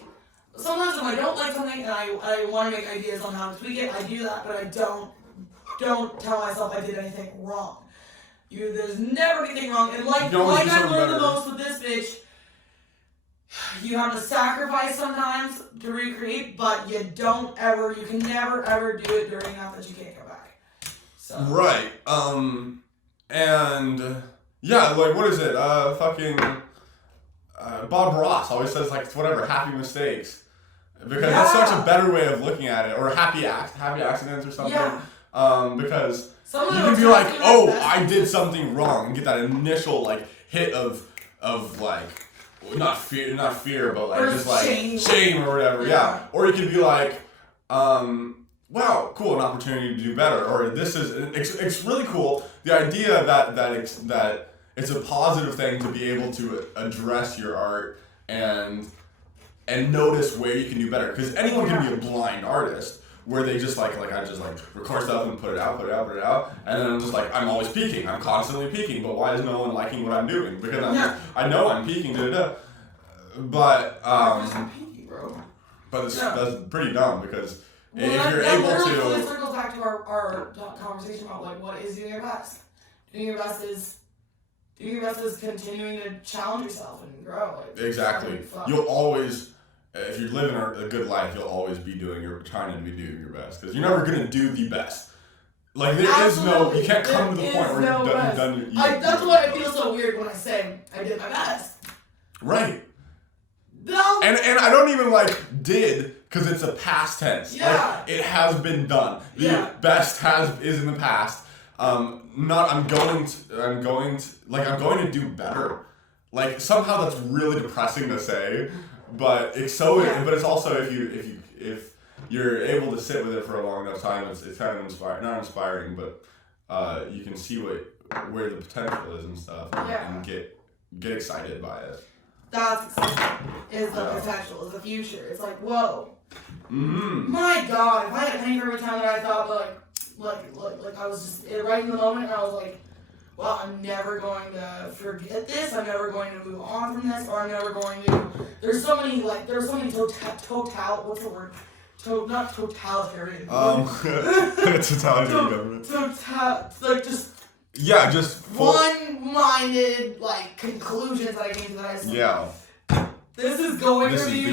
Sometimes if I don't like something and I want to make ideas on how to tweak it, I do that, but I don't tell myself I did anything wrong. There's never anything wrong. And like You always do I something learned the better. most with this bitch, you have to sacrifice sometimes to recreate, but you can never ever do it during enough that you can't go back. So. Right. And yeah, like what is it? Fucking Bob Ross always says like whatever, happy mistakes. Because that's such a better way of looking at it, or happy accidents or something. Yeah. Because you can be like, oh, I did something wrong, and get that initial like hit of like not fear, but like or just like shame or whatever. Yeah. Or you could be like, wow, cool, an opportunity to do better, or this is it's really cool. The idea that it's a positive thing to be able to address your art and notice where you can do better, because anyone can be a blind artist where they just like I just like record stuff and put it out, and then I'm just like I'm always peaking, I'm constantly peaking, but why is no one liking what I'm doing? Because I know I'm peaking, but that's pretty dumb, because if you're able to, it circles back to our conversation about like what is doing your best. Doing your best is continuing to challenge yourself and grow. Like, exactly. You'll always, if you're living a good life, you'll always be trying to be doing your best, because you're never gonna do the best. Like there is no, you can't come to the point where you've done that's why I feel so weird when I say I did my best. Right. No. And I don't even like did, because it's a past tense. Yeah. Like, it has been done. The best is in the past. I'm going to do better. Like somehow that's really depressing to say, but it's also if you're able to sit with it for a long enough time, it's kind of not inspiring, but you can see where the potential is and stuff, and get excited by it. That's exciting. Is the potential, is the future. It's like, whoa. Mm-hmm. My God, if I had a penny for every time that I thought like I was just right in the moment, and I was like, well, I'm never going to forget this. I'm never going to move on from this, or I'm never going to. There's so many what's the word? Not totalitarian. Totalitarian government. Just one-minded conclusions that I came to that I said. Yeah. This is going to be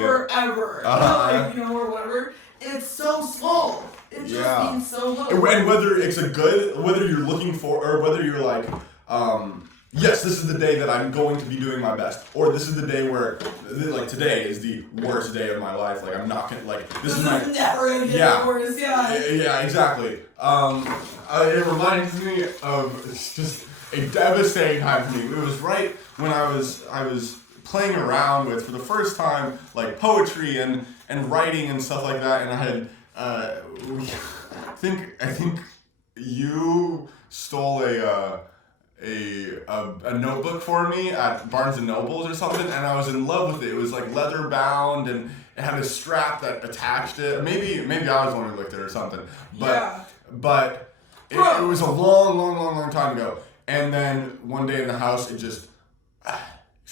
forever. Or whatever. And it's so small. It just means so little. And whether it's whether you're looking for, or whether you're like, yes, this is the day that I'm going to be doing my best, or this is the day where, like, today is the worst day of my life. Like, I'm not gonna, like, this is never gonna get worse. Yeah, exactly. It reminds me of just a devastating time for me. It was right when I was playing around with, for the first time, like poetry and writing and stuff like that, and I had I think you stole a notebook for me at Barnes and Nobles or something, and I was in love with it. It was like leather bound, and it had a strap that attached it. Maybe I was the one who licked it or something. But it was a long time ago. And then one day in the house, it's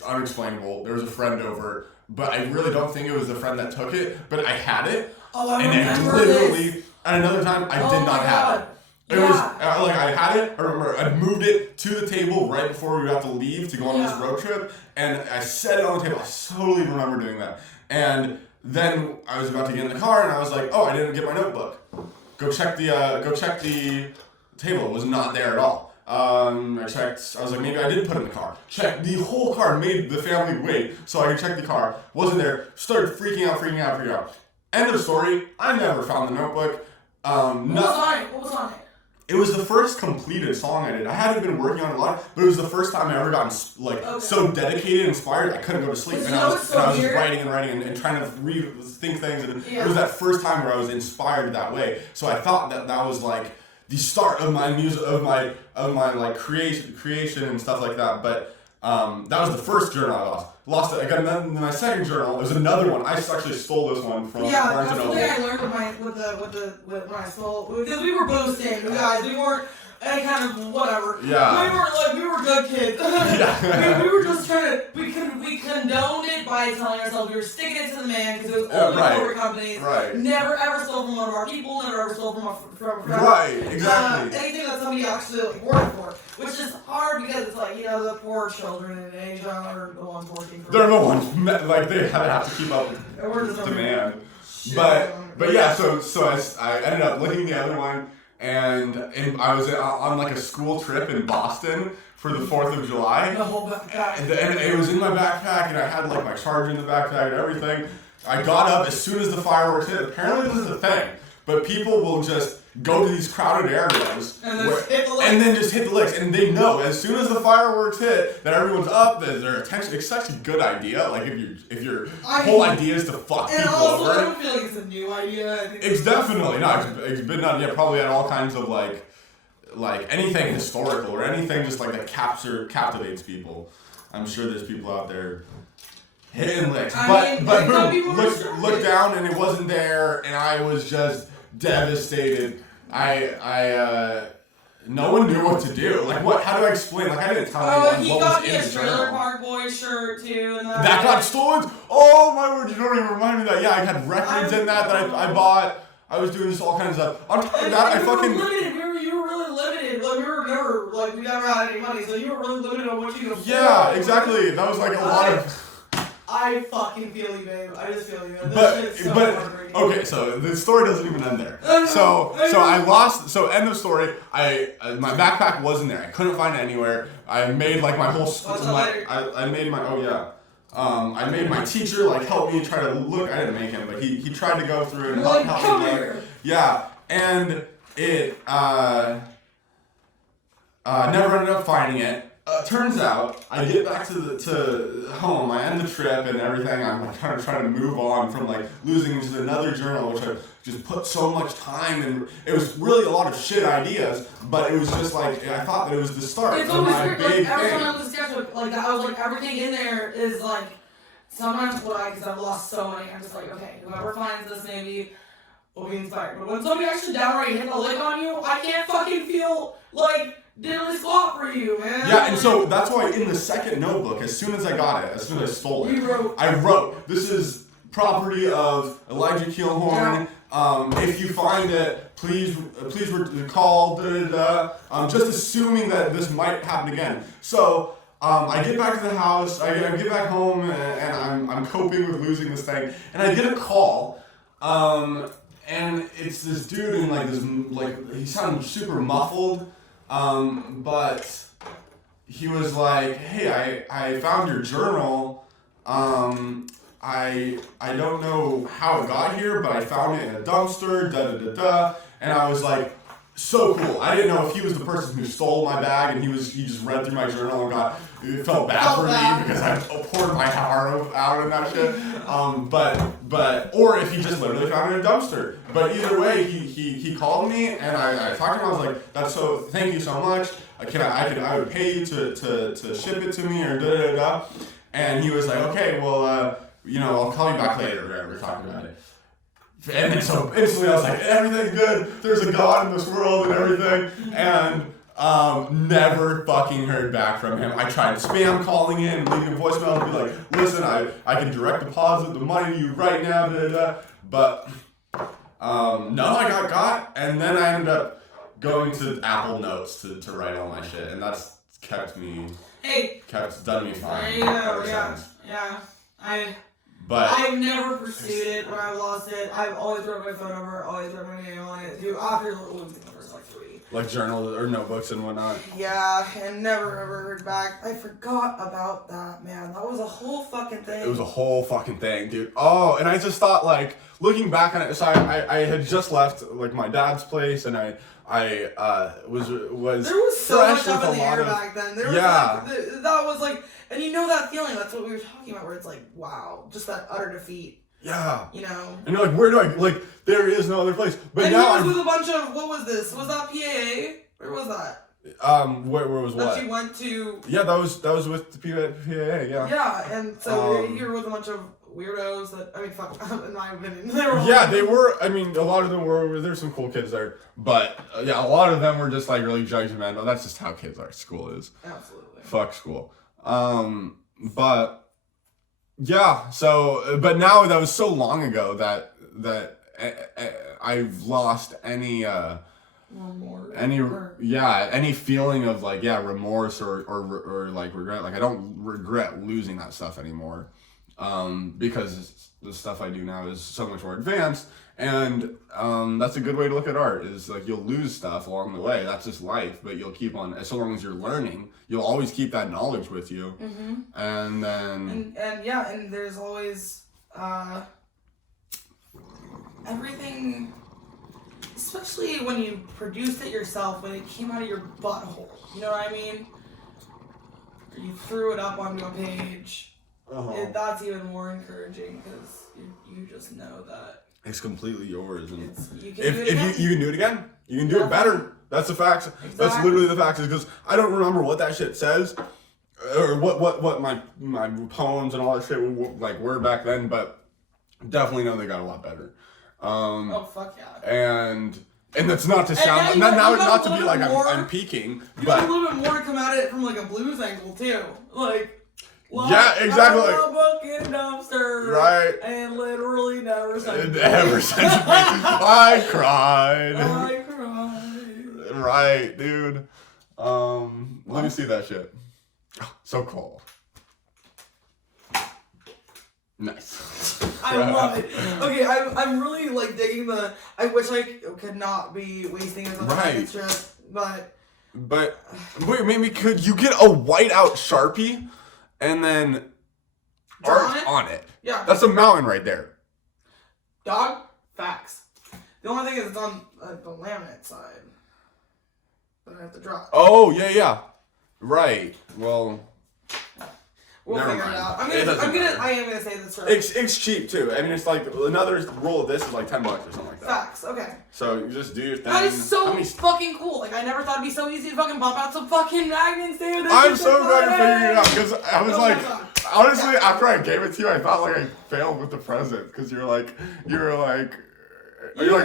unexplainable. There was a friend over, but I really don't think it was the friend that took it, but I had it. Oh, I and remember literally, this. at another time, I did not have it. It was I had it. I remember I moved it to the table right before we were about to leave to go on this road trip, and I set it on the table. I totally remember doing that. And then I was about to get in the car, and I was like, "Oh, I didn't get my notebook. Go check the table. It was not there at all." I checked. I was like, maybe I did put it in the car. Checked the whole car. Made the family wait so I could check the car. Wasn't there. Started freaking out. End of story. I never found the notebook. What was on it? It was the first completed song I did. I hadn't been working on it a lot, but it was the first time I ever gotten so dedicated and inspired I couldn't go to sleep. And I was just writing and trying to rethink things. And it was that first time where I was inspired that way. So I thought that was like the start of my music, of my like creation and stuff like that. But that was the first journal I lost it. I got my second journal. It was another one. I actually stole this one from Barnes and Noble. Yeah, that's the thing I learned when I stole, because we were boasting, guys. We weren't any kind of whatever. Yeah. We were good kids. We were just trying to. We condoned it it by telling ourselves we were sticking it to the man because it was only corporate companies. Right. Never ever stole from one of our people. Never ever stole from a friend. Right. Exactly. Anything that somebody actually like worked for, which is hard because it's like the poor children in Asia are the ones working for. They're the ones like they have to keep up with demand. But yeah, so I ended up licking the other one, and I was on like a school trip in Boston for the 4th of July. The whole backpack. And it was in my backpack, and I had like my charger in the backpack and everything. I got up as soon as the fireworks hit. Apparently this is a thing, but people will just go to these crowded areas and then just hit the licks, and they know as soon as the fireworks hit that everyone's up, that their attention. It's such a good idea. Like if your whole idea is to fuck people over. I don't feel like it's a new idea. I think it's definitely not. It's been done. Yeah, probably at all kinds of like anything historical or anything just like that captivates people. I'm sure there's people out there hitting licks, but boom, look down and it wasn't there, and I was just devastated. No one knew what to do. Like, what? How do I explain? Like, I didn't tell anyone what was in the journal. He got me a Trailer Park Boys shirt too, and that got stolen. Oh my word! You don't even remind me of that. Yeah, I had records in that I bought. I was doing this all kinds of stuff. On top of that, you were really limited. Like we never had any money, so you were really limited on what you could afford. Yeah, exactly. That was like a lot of. I fucking feel you, babe. I just feel you. Okay, so the story doesn't even end there. So I lost. So end of story. My backpack wasn't there. I couldn't find it anywhere. I made like my whole. I made my. Oh yeah. I made my teacher like help me try to look. I didn't make him, but he tried to go through and help me look. Yeah, and it never ended up finding it. Turns out, I get back to home, I end the trip and everything, I'm like kind of trying to move on from like losing to another journal, which I just put so much time and it was really a lot of shit ideas, but it was just like, I thought that it was the start of my big thing. Every time I was a sketchbook, like I was like, everything in there is like, sometimes because I've lost so many, I'm just like, okay, whoever finds this maybe will be inspired. But when somebody actually downright hit the lick on you, I can't fucking feel like diddly squat for you, man. Yeah, and so that's why in the second notebook, as soon as I got it, as soon as I stole it, I wrote, this is property of Elijah Keelhorn. If you find it, please call, just assuming that this might happen again. So, I get back to the house, I get back home, and I'm coping with losing this thing, and I get a call, and it's this dude in like this, like, he sounded super muffled, but he was like, hey, I found your journal, I don't know how it got here, but I found it in a dumpster, and I was like, so cool. I didn't know if he was the person who stole my bag and he just read through my journal and felt bad for me because I poured my heart out in that shit. Or if he just literally found it in a dumpster. But either way, he called me and I talked to him. I was like, thank you so much. I would pay you to ship it to me or And he was like, okay, well, I'll call you back later. We're talking about it. And then so instantly I was like, everything's good, there's a God in this world and everything, and never fucking heard back from him. I tried spam calling in and leaving a voicemail and be like, listen, I can direct deposit the money to you right now, but no, I got, and then I ended up going to Apple Notes to write all my shit, and that's kept done me fine. Yeah. I've never pursued it when I lost it. I've always wrote my phone number, always wrote my name on it too. After losing the first like 3. Like journals or notebooks and whatnot. Yeah, and never ever heard back. I forgot about that, man. That was a whole fucking thing. It was a whole fucking thing, dude. Oh, and I just thought like looking back on it, so I had just left like my dad's place and I was there was so much up in the air back then. There was that was like, and you know that feeling. That's what we were talking about, where it's like, wow, just that utter defeat. Yeah. You know. And you're like, where do I like? There is no other place. But and now he was with a bunch of what was this? Was that PAA? Where was that? Where was what? That you went to. Yeah, that was with the PAA. Yeah. Yeah, and so you were with a bunch of weirdos that, I mean, fuck, in my opinion. They were, I mean, a lot of them were, there's some cool kids there, but, a lot of them were just, like, really judgmental. That's just how kids are. School is. Absolutely. Fuck school. But, Yeah. So, but now that was so long ago that I've lost any any feeling of like remorse or like regret. Like I don't regret losing that stuff anymore, because the stuff I do now is so much more advanced. And that's a good way to look at art, is like you'll lose stuff along the way. That's just life, but you'll keep on, so long as you're learning, you'll always keep that knowledge with you. Mm-hmm. And then and there's always everything, especially when you produced it yourself, when it came out of your butthole. You know what I mean? You threw it up onto a page. That's even more encouraging because you just know that it's completely yours, and you can if you can do it again, you can do it better. That's the facts. Exactly. That's literally the facts. Because I don't remember what that shit says, or what my poems and all that shit were back then, but definitely know they got a lot better. Oh fuck yeah! And that's not to sound not to be like I'm peaking, you but got a little bit more to come at it from like a blues angle too, like. Yeah, exactly. A bucket dumpster. Right. And literally never sent me. Never sent me. I cried. I cried. Right, dude. Let me see that shit. So cool. Nice. I love it. Okay, I'm really like digging the. I wish I could not be wasting as much time. It's just, but wait, maybe could you get a whiteout Sharpie? And then art on it. Yeah. That's a mountain right there. Dog, facts. The only thing is it's on the laminate side. But I have to draw it. Oh, yeah. Right. Well, we'll never figure mind. it out. I am gonna say this first. It's cheap too. I mean, it's like another roll of this is like $10 or something like that. Facts. Okay. So you just do your thing. That is so fucking cool. Like I never thought it'd be so easy to fucking pop out some fucking magnets, dude. I'm so glad you're figuring it out because I was honestly, after I gave it to you, I thought like I failed with the present because you're like,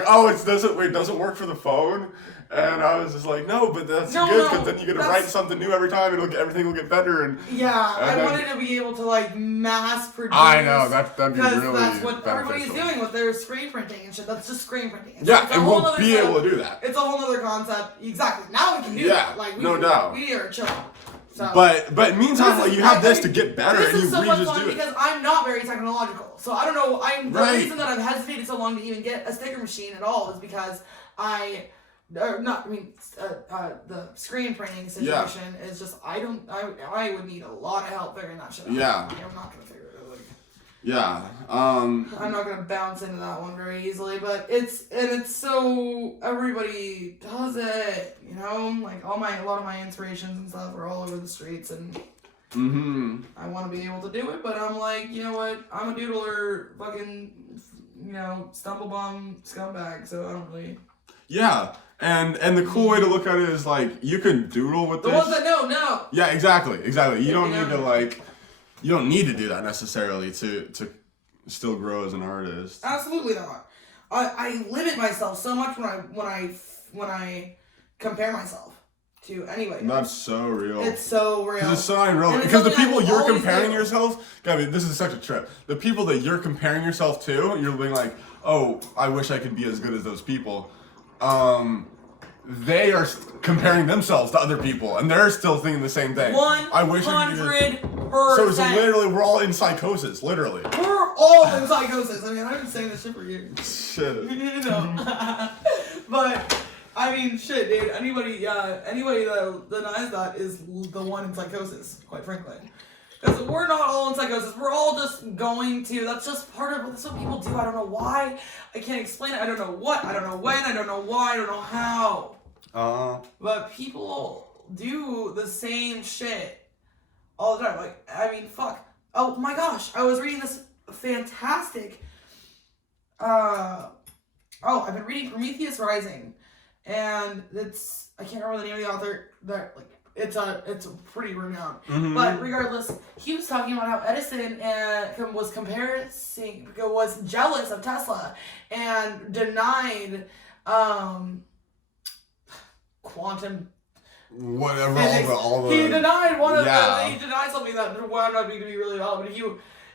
oh, it doesn't work for the phone. And I was just like, no, but that's good because then you get to write something new every time, and everything will get better. And I wanted to be able to like mass produce. I know that'd be really because that's what everybody's beneficial. doing with their screen printing and shit. That's just screen printing. And we'll be able to do that. It's a whole other concept. Exactly. Now we can do that. Like no doubt. We are chilling. So, but meantime, like you have this to get better, and you so much just fun do it. because I'm not very technological, so I don't know. The reason that I've hesitated so long to even get a sticker machine at all is because the screen printing situation is just I would need a lot of help figuring that shit out. Yeah. I'm not gonna figure it out. Yeah. I'm not gonna bounce into that one very easily, but it's so everybody does it, you know. Like a lot of my inspirations and stuff are all over the streets, and I want to be able to do it, but I'm like, you know what? I'm a doodler, fucking, stumblebum scumbag, so I don't really. Yeah. And the cool way to look at it is like you can doodle with the this. ones that know. Yeah, exactly. You don't need to you don't need to do that necessarily to still grow as an artist. Absolutely not. I limit myself so much when I compare myself to anybody. That's so real. It's so real. It's so unreal. Because the people you're comparing yourself, this is such a trip. The people that you're comparing yourself to, you're being like, oh, I wish I could be as good as those people. They are comparing themselves to other people, and they're still thinking the same thing. 100%. So it's literally, we're all in psychosis, literally. We're all in psychosis. I mean, I've been saying this shit for years. Shit. But, I mean, shit, dude. Anybody that denies that is the one in psychosis, quite frankly. Because we're not all in psychosis. We're all just going to. That's just part of. That's what people do. I don't know why. I can't explain it. I don't know what. I don't know when. I don't know why. I don't know how. But people do the same shit all the time. Like, I mean, fuck. Oh my gosh. I was reading this fantastic. I've been reading Prometheus Rising, and I can't remember the name of the author. It's pretty renowned. But regardless, he was talking about how Edison was jealous of Tesla and denied quantum whatever physics. all the he denied he denied something that wound up being to be really valid. But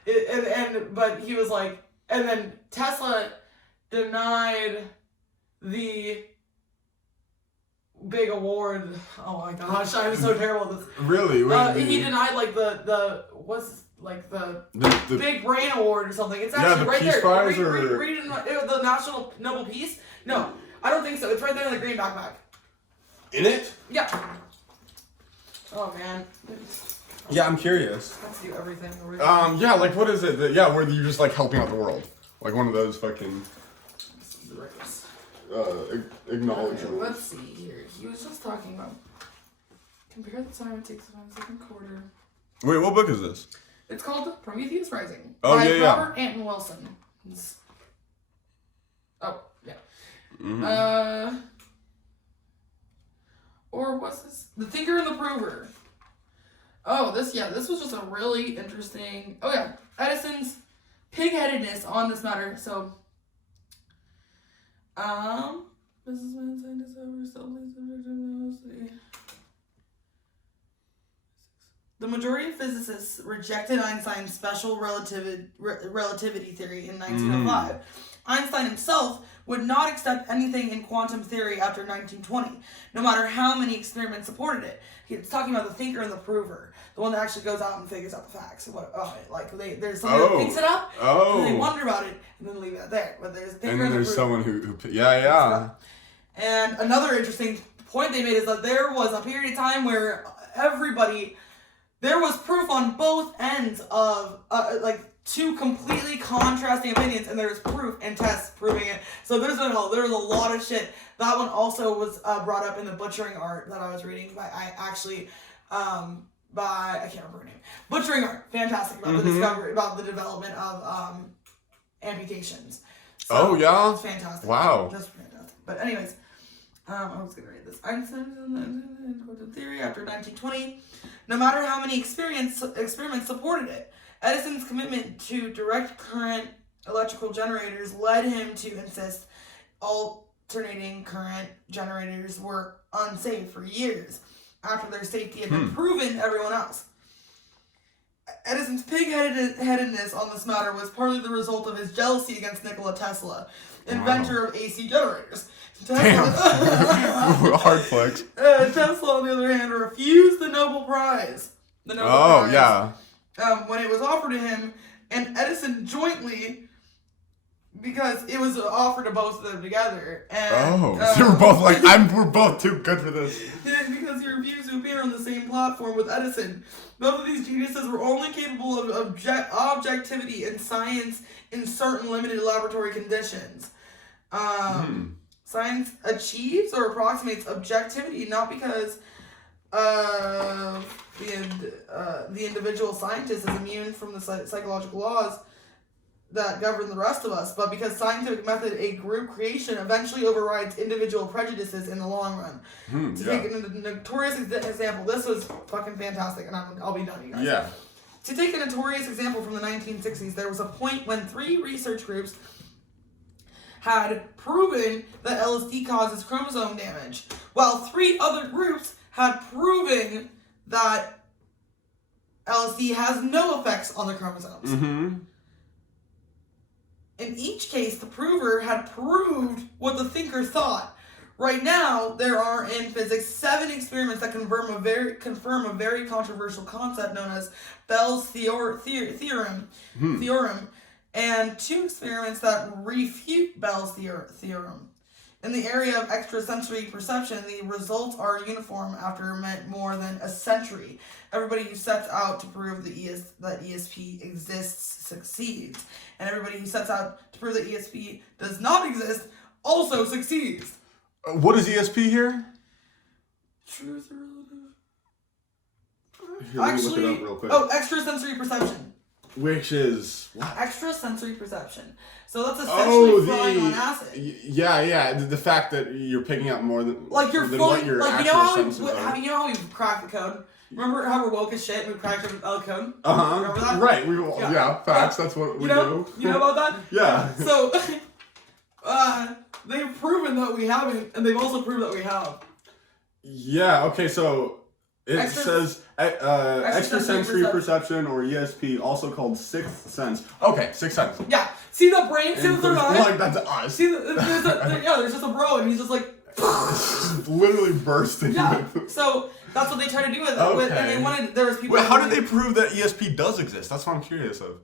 But he was like, and then Tesla denied the big award. Oh my gosh, I'm so terrible at this. Really? He denied like the big brain award or something. It's actually the right Peace there. Prize Read the National Nobel Peace. No, I don't think so. It's right there in the green backpack. In it? Yeah. Oh man. Yeah, I'm curious. Let's do everything. Yeah, like what is it? Where you're just like helping out the world, like one of those fucking acknowledgements. Okay, let's see here. He was just talking about compare the time it takes to find the second quarter. Wait, what book is this? It's called Prometheus Rising by Robert Anton Wilson. Oh yeah. Mm-hmm. Or what's this? The Thinker and the Prover. Oh, this was just a really interesting. Oh yeah, Edison's pig-headedness on this matter. So, businessman scientist over subject. The majority of physicists rejected Einstein's special relativity theory in 1905. Einstein himself would not accept anything in quantum theory after 1920, no matter how many experiments supported it. He's talking about the thinker and the prover, the one that actually goes out and figures out the facts. There's someone who picks it up, and they wonder about it, and then leave it there. But there's a thinker and then there's the someone who yeah. And another interesting point they made is that there was a period of time where there was proof on both ends of two completely contrasting opinions, and there was proof and tests proving it. So there was a lot of shit. That one also was brought up in the Butchering Art that I was reading by I can't remember her name. Butchering Art, fantastic about the discovery, about the development of amputations. So, it's fantastic. Wow. Just fantastic. But anyways, I was gonna read this. Einstein's quantum theory after 1920. No matter how many experiments supported it, Edison's commitment to direct current electrical generators led him to insist alternating current generators were unsafe for years after their safety had been proven to everyone else. Edison's pig-headedness on this matter was partly the result of his jealousy against Nikola Tesla, inventor of AC generators. Hard flex. Tesla, on the other hand, refused the Nobel Prize. When it was offered to him, and Edison jointly, because it was offered to both of them together. And, so we're both like, we're both too good for this. Because he refused to appear on the same platform with Edison. Both of these geniuses were only capable of objectivity in science in certain limited laboratory conditions. Science achieves or approximates objectivity not because the individual scientist is immune from the psychological laws that govern the rest of us, but because scientific method, a group creation, eventually overrides individual prejudices in the long run. Take a notorious example, this was fucking fantastic, and I'll be done, you guys. Yeah. To take a notorious example from the 1960s, there was a point when 3 research groups had proven that LSD causes chromosome damage, while 3 other groups had proven that LSD has no effects on the chromosomes. In each case, the prover had proved what the thinker thought. Right now, there are in physics 7 experiments that confirm a very controversial concept known as Bell's theorem, and 2 experiments that refute Bell's theorem. In the area of extrasensory perception, the results are uniform after more than a century. Everybody who sets out to prove that ESP exists succeeds. And everybody who sets out to prove that ESP does not exist also succeeds. What is ESP here? Truth or relative? Here, let me look it up real quick. Extrasensory perception. Which is what? Extrasensory perception. So that's essentially flying on acid. Yeah. The fact that you're picking up more than like you're than fully, what your like actual you know how we cracked the code. Remember how we're woke as shit and we cracked the code? Remember that? Right. Facts. That's what we do. You know about that? Yeah. So, they've proven that we haven't, and they've also proved that we have. Yeah. Okay. So, It says extrasensory perception, or ESP, also called sixth sense. Okay, sixth sense. Yeah. See the brain? See the third eye? Like, that's us. See, there's just a bro, and he's just like... literally bursting. Yeah. So that's what they try to do with it. Okay. And they wanted... There was people... Wait, how did they prove that ESP does exist? That's what I'm curious of.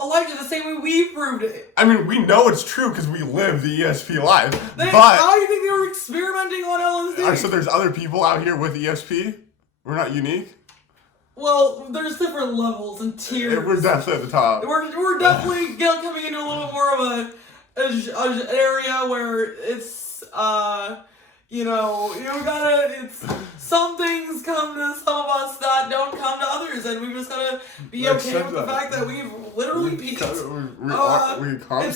Elijah, the same way we proved it. I mean, we know it's true because we live the ESP life. But how do you think they were experimenting on LSD? So there's other people out here with ESP? We're not unique? Well, there's different levels and tiers. We're definitely at the top. We're definitely coming into a little bit more of an area where it's, you gotta, some things come to some of us that don't come to others, and we just gotta be okay with the fact that we've literally peaked. It's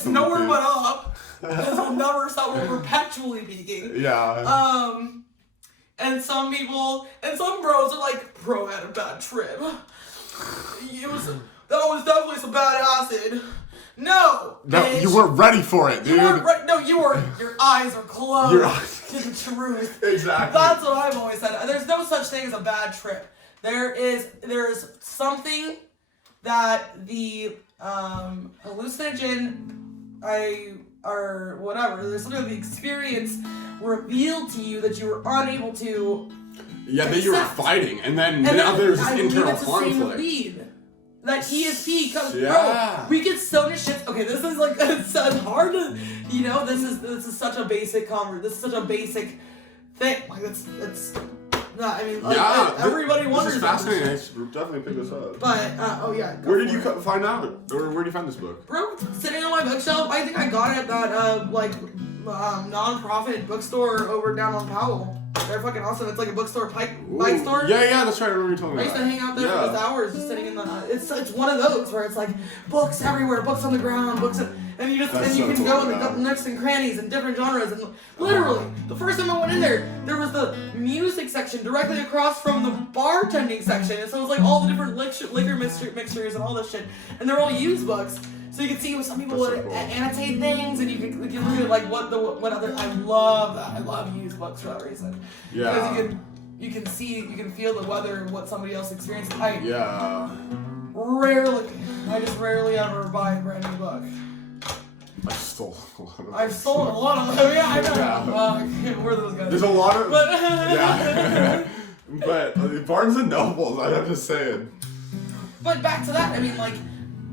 nowhere but up, because we'll never stop, we're perpetually peaking. Yeah. And some bros are like, bro had a bad trip. That was definitely some bad acid. No, you weren't ready for it, dude. Your eyes are closed Your eyes. to the truth. Exactly. That's what I've always said. There's no such thing as a bad trip. There's something that the hallucinogen or whatever. There's something that the experience revealed to you that you were unable to. Yeah, that you were fighting, and then now there's this internal conflict. That ESP comes, yeah. Bro, we get so much shit. Okay, this is like, it's hard to, this is such a basic this is such a basic thing. Like, it's not, I mean, like, everybody wonders. This is fascinating. I definitely pick this up. But, where did you find out? Or where did you find this book? Bro, sitting on my bookshelf. I think I got it at that, non-profit bookstore over down on Powell. They're fucking awesome. It's like a bookstore, bike store. Yeah, that's right. I remember you told me I used to hang out there for just hours, just sitting in the. It's one of those where it's like books everywhere, books on the ground, and you can go in the nooks and crannies and different genres, and literally the first time I went in there was the music section directly across from the bartending section, and so it was like all the different liquor mixtures and all this shit, and they're all used books. So you can see some people would annotate things, and you can look at like what other. I love that. I love used books for that reason. Yeah. Because you can feel the weather and what somebody else experienced. I just rarely ever buy a brand new book. I've stolen a lot of them. I've stolen a lot of them. Yeah, I know. Where are those guys? There's a lot of. Yeah. But Barnes and Nobles, I'm just saying. But back to that. I mean, like.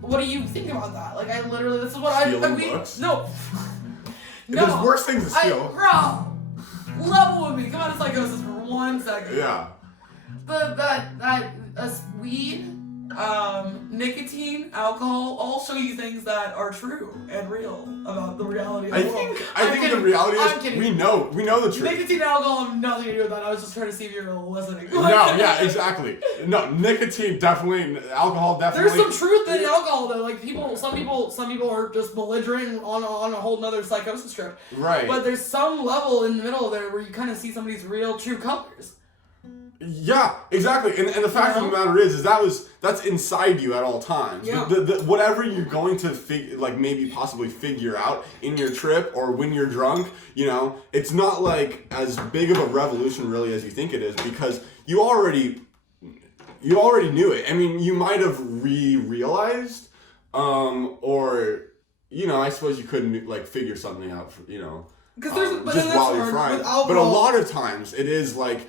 What do you think about that? Like, I literally, this is what Stealing books? No. There's worse things to steal. Bro, level with me. Come on to psychosis for 1 second. Yeah. Weed, nicotine, alcohol, all show you things that are true and real about the reality of the world. I think the reality is we know the truth. Nicotine and alcohol have nothing to do with that. I was just trying to see if you were listening. No, yeah, exactly. No, nicotine definitely, alcohol definitely. There's some truth in alcohol though. Like some people are just belligerent on a whole nother psychosis trip. Right. But there's some level in the middle there where you kind of see somebody's real true colors. Yeah, exactly. And the fact of the matter is that's inside you at all times. Yeah. Whatever you're going to maybe possibly figure out in your trip or when you're drunk, it's not like as big of a revolution really as you think it is, because you already knew it. I mean, you might have realized, or I suppose you couldn't figure something out, just while you're frying. But a lot of times it is like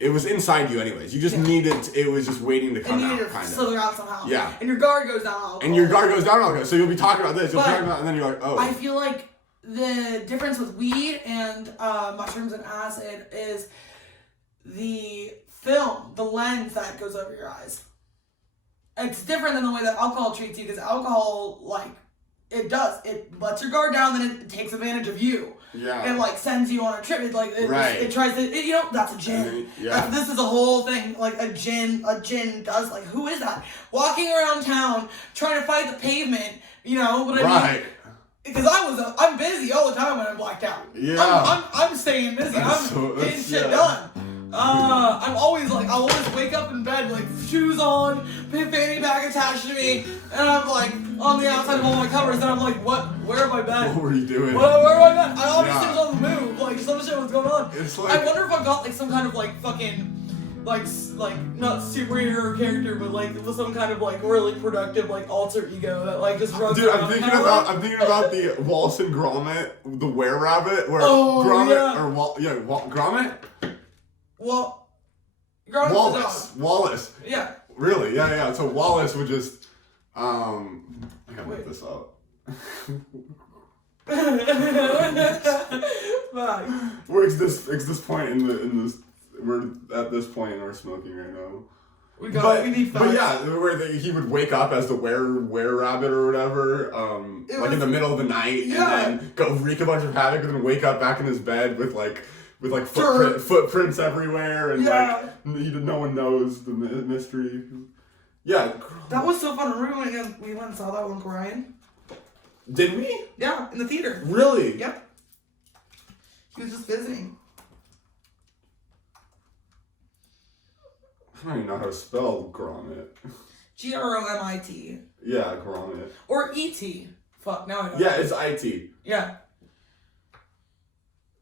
it was inside you anyways. You just needed it was just waiting to come out, kind of. Slither out somehow. Yeah. And your guard goes down. So you'll be talking about this, and then you're like, oh. I feel like the difference with weed and mushrooms and acid is the film, the lens that goes over your eyes. It's different than the way that alcohol treats you, because alcohol, it lets your guard down, then it takes advantage of you. Yeah. It sends you on a trip. It tries to. That's a gin. This is a whole thing. Like a gin does. Who is that? Walking around town trying to fight the pavement. You know what I mean? Because I'm busy all the time when I'm blacked out. Yeah. I'm staying busy. I'm getting shit done. I'm always like, I'll always wake up in bed, like, shoes on, fanny pack attached to me, and I'm like, on the outside of all my covers, and I'm like, what? Where am I bed? What were you doing? Where am I bed? I obviously was on the move, like, some shit was going on. It's like, I wonder if I got, like, some kind of, like, fucking, like, not superhero character, but, like, some kind of, like, really productive, like, alter ego that, like, just runs dude, around. I'm thinking about the Wallace and Gromit, the were-rabbit, where Gromit, Gromit? Well, Gromit's Wallace. Yeah. Really? Yeah. So Wallace would just, I gotta look this up. We're at this point in this. We're at this point and we're smoking right now. We need facts. But yeah, where he would wake up as the were-rabbit or whatever, in the middle of the night, and then go wreak a bunch of havoc, and then wake up back in his bed with footprints everywhere, and no one knows the mystery. Yeah. That was so fun. Remember when we went and saw that one, Xryon? Did we? Yeah, in the theater. Really? Yep. He was just visiting. I don't even know how to spell Gromit. Gromit. Yeah, Gromit. Or E.T. Fuck, now I know. Yeah, it's I.T. Yeah.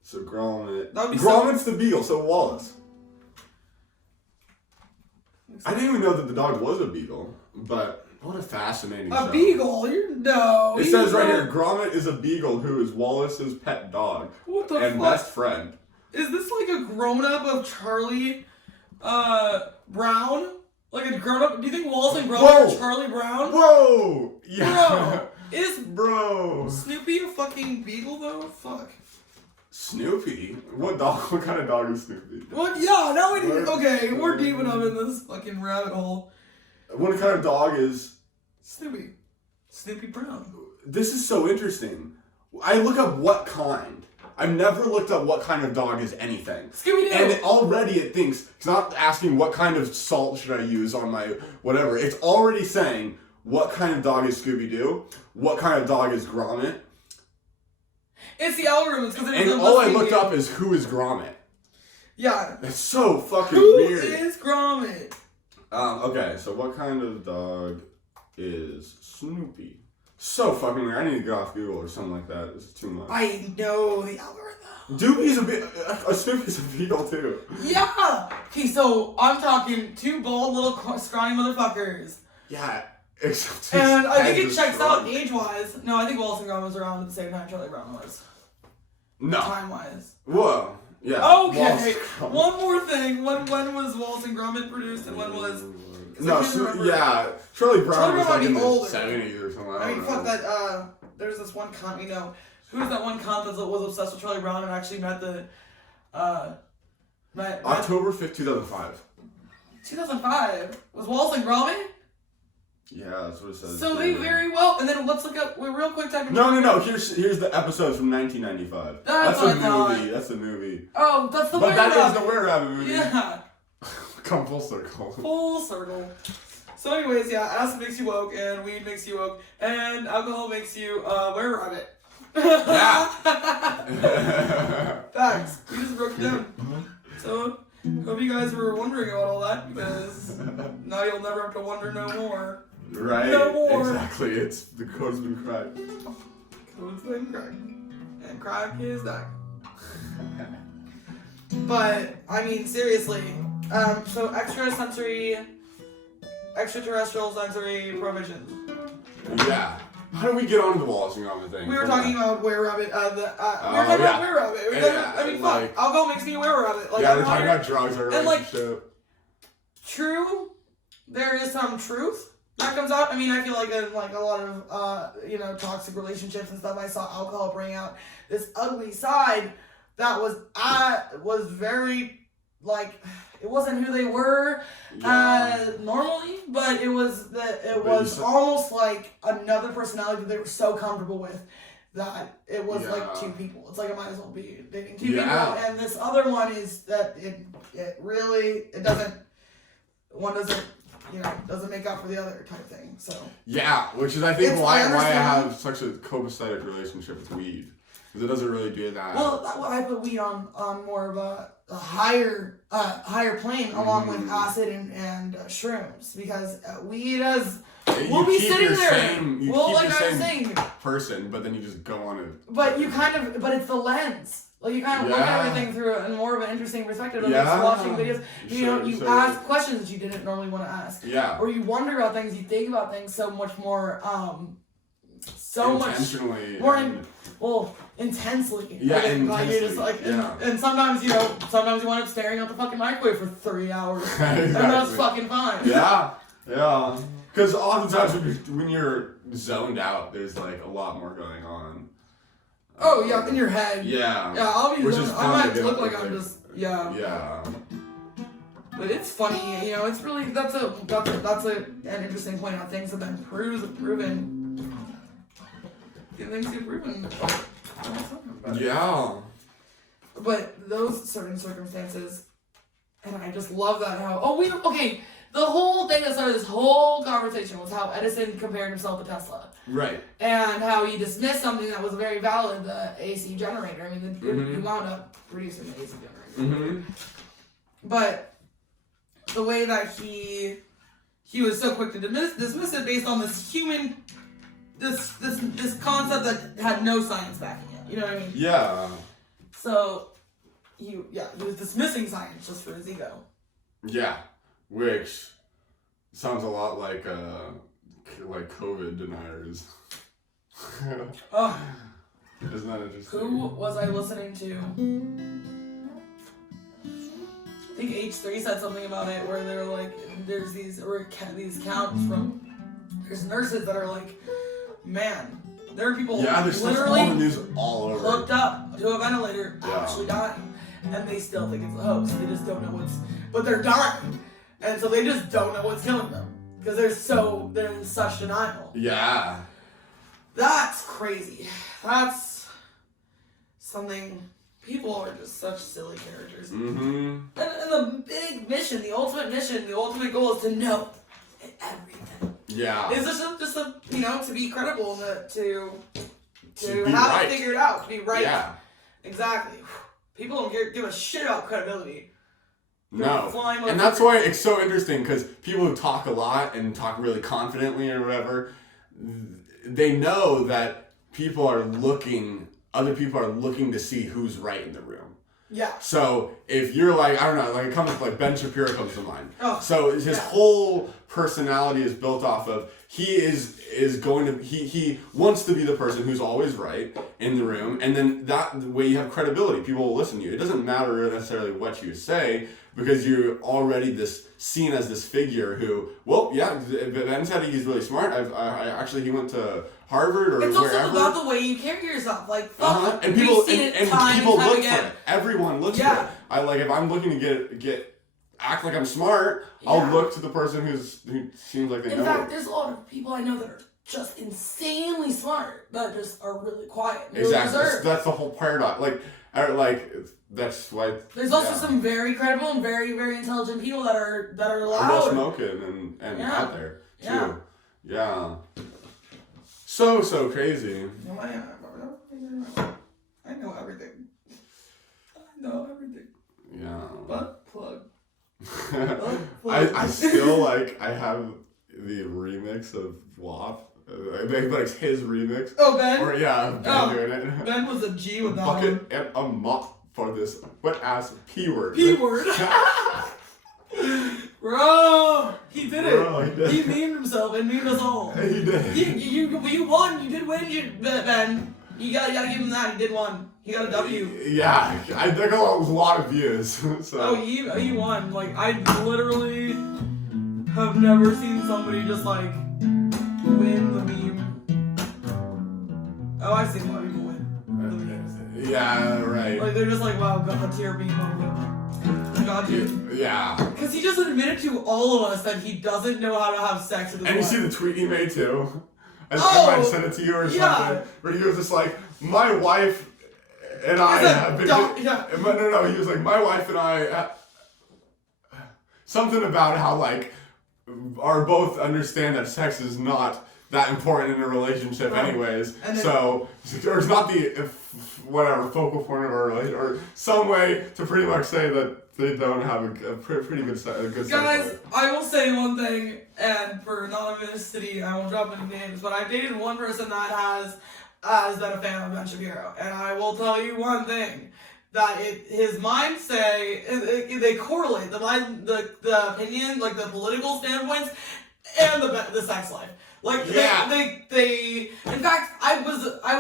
So Gromit. Gromit's the beagle, so Wallace. I didn't even know that the dog was a beagle, but what a fascinating show. A beagle? It says right here, Gromit is a beagle who is Wallace's pet dog. What the and fuck? best friend. Is this like a grown-up of Charlie Brown? Like a grown-up? Do you think Wallace and Gromit are Charlie Brown? Whoa! Yeah. Bro, is Snoopy a fucking beagle though? Fuck. Snoopy? What kind of dog is Snoopy? What? Yeah, now we need. Okay, we're deep enough in this fucking rabbit hole. What kind of dog is Snoopy? Snoopy Brown. This is so interesting. I look up what kind. I've never looked up what kind of dog is anything. Scooby-Doo! And already it thinks, it's not asking what kind of salt should I use on my whatever. It's already saying what kind of dog is Scooby-Doo, what kind of dog is Gromit. It's the algorithms. And all I looked up is who is Gromit. Yeah. That's so fucking weird. Who is Gromit? Okay, so what kind of dog is Snoopy? So fucking weird. I need to get off Google or something like that. It's too much. I know the algorithm. Doopy's a Snoopy's a beagle too. Yeah. Okay, so I'm talking two bald little scrawny motherfuckers. Yeah. Except and I think it checks out age-wise. No, I think Wallace and Gromit was around at the same time Charlie Brown was. No. Time-wise. Whoa. Yeah. Okay. One more thing. When was Wallace and Gromit produced, and when was? Charlie Brown was like in the older. 70s or something. I mean, fuck that. There's this one cunt, who's that one cunt that was obsessed with Charlie Brown and actually met the, October 5th, 2005. 2005 was Wallace and Gromit. Yeah, that's what it says. So they very well. And then let's look up real quick. No. Here's the episodes from 1995. That's a movie. That's a movie. Oh, that's the. But that is the were-rabbit movie. Yeah. Come full circle. Full circle. So, anyways, yeah, acid makes you woke, and weed makes you woke, and alcohol makes you were-rabbit. Yeah. Facts. We just broke it down. So, hope you guys were wondering about all that, because now you'll never have to wonder no more. Right. No more. Exactly. The code's been cracked. Code's been cracked. And crack is that. But, I mean, seriously. So extraterrestrial sensory provisions. Yeah. How do we get onto the Wallace and Gromit thing? We were talking about were-rabbit. We were talking about were-rabbit. Fuck. Alcohol makes me a were-rabbit. Like, we're talking about drugs or relationship. True, there is some truth that comes out. I mean, I feel like in like a lot of toxic relationships and stuff, I saw alcohol bring out this ugly side that was very like it wasn't who they were normally, but it was almost like another personality that they were so comfortable with that it was like two people. It's like I might as well be dating two people. And this other one is that it doesn't make up for the other type thing. So which is I think why I have such a copacetic relationship with weed. Because it doesn't really do that. Well, I put weed on more of a higher plane, along with acid and shrooms, because weed has. We'll be sitting there. Well, like I was saying, person, but then you just go on it. But but it's the lens. Like you kind of look at everything through a more of an interesting perspective of just watching videos. You ask questions that you didn't normally want to ask. Yeah. Or you wonder about things, you think about things so much more, intensely. Yeah, intensely. Like you're just like, and sometimes you wind up staring at the fucking microwave for 3 hours, exactly. and that's fucking fine. Yeah. Because oftentimes when you're zoned out, there's like a lot more going on. Oh yeah, in your head. Yeah. Yeah, I'll be. I might look like I'm like, just. Yeah. Yeah. But it's funny, you know. It's really that's an interesting point. How things have been proven. Things get proven. Yeah. But those certain circumstances, and I just love that how the whole thing that started this whole conversation was how Edison compared himself to Tesla. Right. And how he dismissed something that was very valid, the AC generator. I mean, he wound up producing the AC generator. Mm-hmm. But the way that he was so quick to dismiss it based on this this concept that had no science backing it. You know what I mean? Yeah. So, he was dismissing science just for his ego. Yeah. Which sounds a lot like COVID deniers. Oh. Isn't that interesting? Who was I listening to? I think H3 said something about it where they're like, there's these counts from, there's nurses that are like, man, there are people literally all the news all over. Hooked up to a ventilator actually dying, and they still think it's a hoax. They just don't know but they're dying. And so they just don't know what's killing them because they're in such denial. Yeah. That's crazy. That's something. People are just such silly characters. Mm-hmm. And the big mission, the ultimate goal is to know everything. Yeah. It's just to be credible and to have right. it figured out, to be right. Yeah. Exactly. People don't give a shit about credibility. No, and that's why it's so interesting, because people who talk a lot and talk really confidently or whatever, they know that other people are looking to see who's right in the room. Yeah. So if you're like, I don't know, it comes like Ben Shapiro comes to mind. Oh, so his whole personality is built off of he wants to be the person who's always right in the room, and then that way you have credibility. People will listen to you. It doesn't matter necessarily what you say, because you're already seen as this figure who, Ben said he's really smart. He went to Harvard or it's wherever. It's also about the way you carry yourself. Like, and people look for it. Everyone looks for it. If I'm looking to act like I'm smart, I'll look to the person who seems like they know. In fact, there's a lot of people I know that are just insanely smart, that just are really quiet. Exactly. Reserved. That's the whole paradox. That's why. There's also some very credible and very, very intelligent people that are loud. Real smoking and out there too. Yeah. So crazy. I know everything. Yeah. Butt plug. I still I have the remix of WAP. Like his remix. Oh, Ben? Ben doing it. Ben was a G with that bucket and a mop for this wet ass P-word. P-word. Bro, he did it. He memed himself and memed us all. He did. You won. You did win, Ben. You gotta give him that. He did won. He got a W. Yeah, I got a lot of views. So. Oh, he won. I literally have never seen somebody just win the meme. Oh, I've seen a lot of people win the memes. Yeah, right. They're just wow, God tier meme moment. God tier. Yeah. Because he just admitted to all of us that he doesn't know how to have sex with his wife. And you see the tweet he made too? I might send it to you or something. Where he was just my wife and I have been... No, he was my wife and I... something about how, are both understand that sex is not that important in a relationship anyways. And then, So, or it's not the whatever focal point of our relationship, or some way to pretty much say that they don't have a pretty good sex guys, life. I will say one thing, and for anonymity, I won't drop any names, but I dated one person that has been a fan of Ben Shapiro, and I will tell you one thing, that his mind say they correlate the opinion, like the political standpoints, and the sex life. Like they in fact I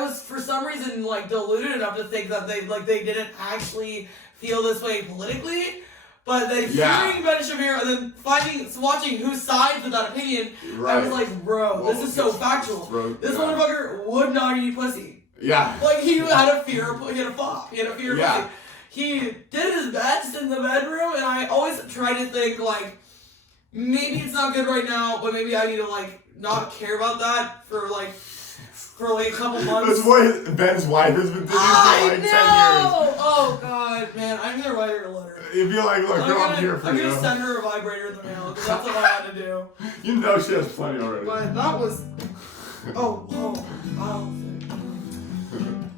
was for some reason like deluded enough to think that they didn't actually feel this way politically, but then hearing Ben Shapiro and then watching whose sides with that opinion, I was like, bro, this is so factual. This motherfucker would not eat pussy. Yeah. Like he had a fear of pussy. He did his best in the bedroom, and I always try to think like maybe it's not good right now, but maybe I need to like not care about that for like a couple months. That's what Ben's wife has been doing for like 10 years. Oh god, man, I'm gonna write her a letter. You'd be like, look, I'm here for you. I'm gonna send her a vibrator in the mail because that's what I had to do. You know she has plenty already. But that was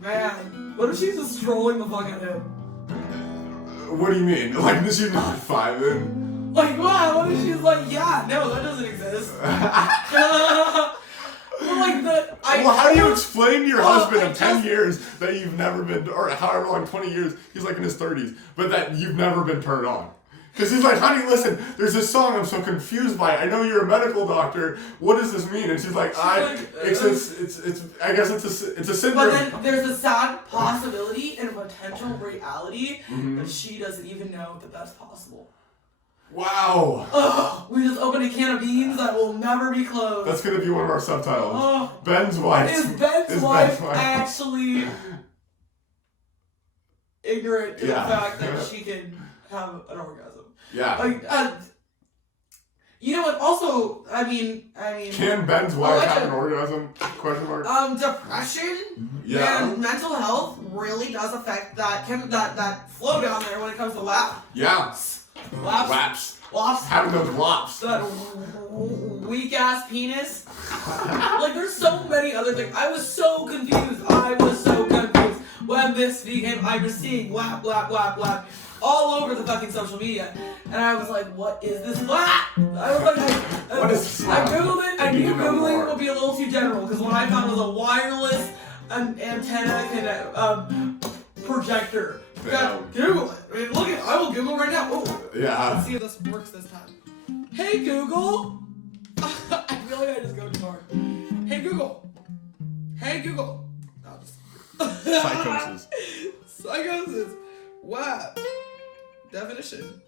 man, what if she's just strolling the fuck at him? What do you mean? Like she's not 5 then? Like, wow, what if she's like, yeah, no, that doesn't exist. Well, how do you explain to your husband of 10 years that you've never been, or however long, 20 years, he's like in his 30s, but that you've never been turned on? Because he's like, honey, listen, there's this song I'm so confused by. I know you're a medical doctor. What does this mean? And she's like, I guess it's a syndrome. But then there's a sad possibility and a potential reality that she doesn't even know that that's possible. Wow. Ugh, we just opened a can of beans that will never be closed. That's going to be one of our subtitles. Ben's wife. Is Ben's wife actually ignorant to the fact that she can have an orgasm? Yeah. Like, you know what? Also, I mean. Can Ben's wife have an orgasm? Question mark. Depression and mental health really does affect that flow down there when it comes to WAP. Yeah. Waps. Having those wops. That weak ass penis. Like there's so many other things. I was so confused when this became. I was seeing WAP all over the fucking social media, and I was like, "What is this WAP?" I was like, "What is this?" I googled it. I knew googling would be a little too general because what I found was a wireless antenna projector. Google it. I mean, look at. I will Google right now. Oh. Yeah. Let's see if this works this time. Hey Google. I feel like I just go too hard. Hey Google. Psychosis. Wow. Definition.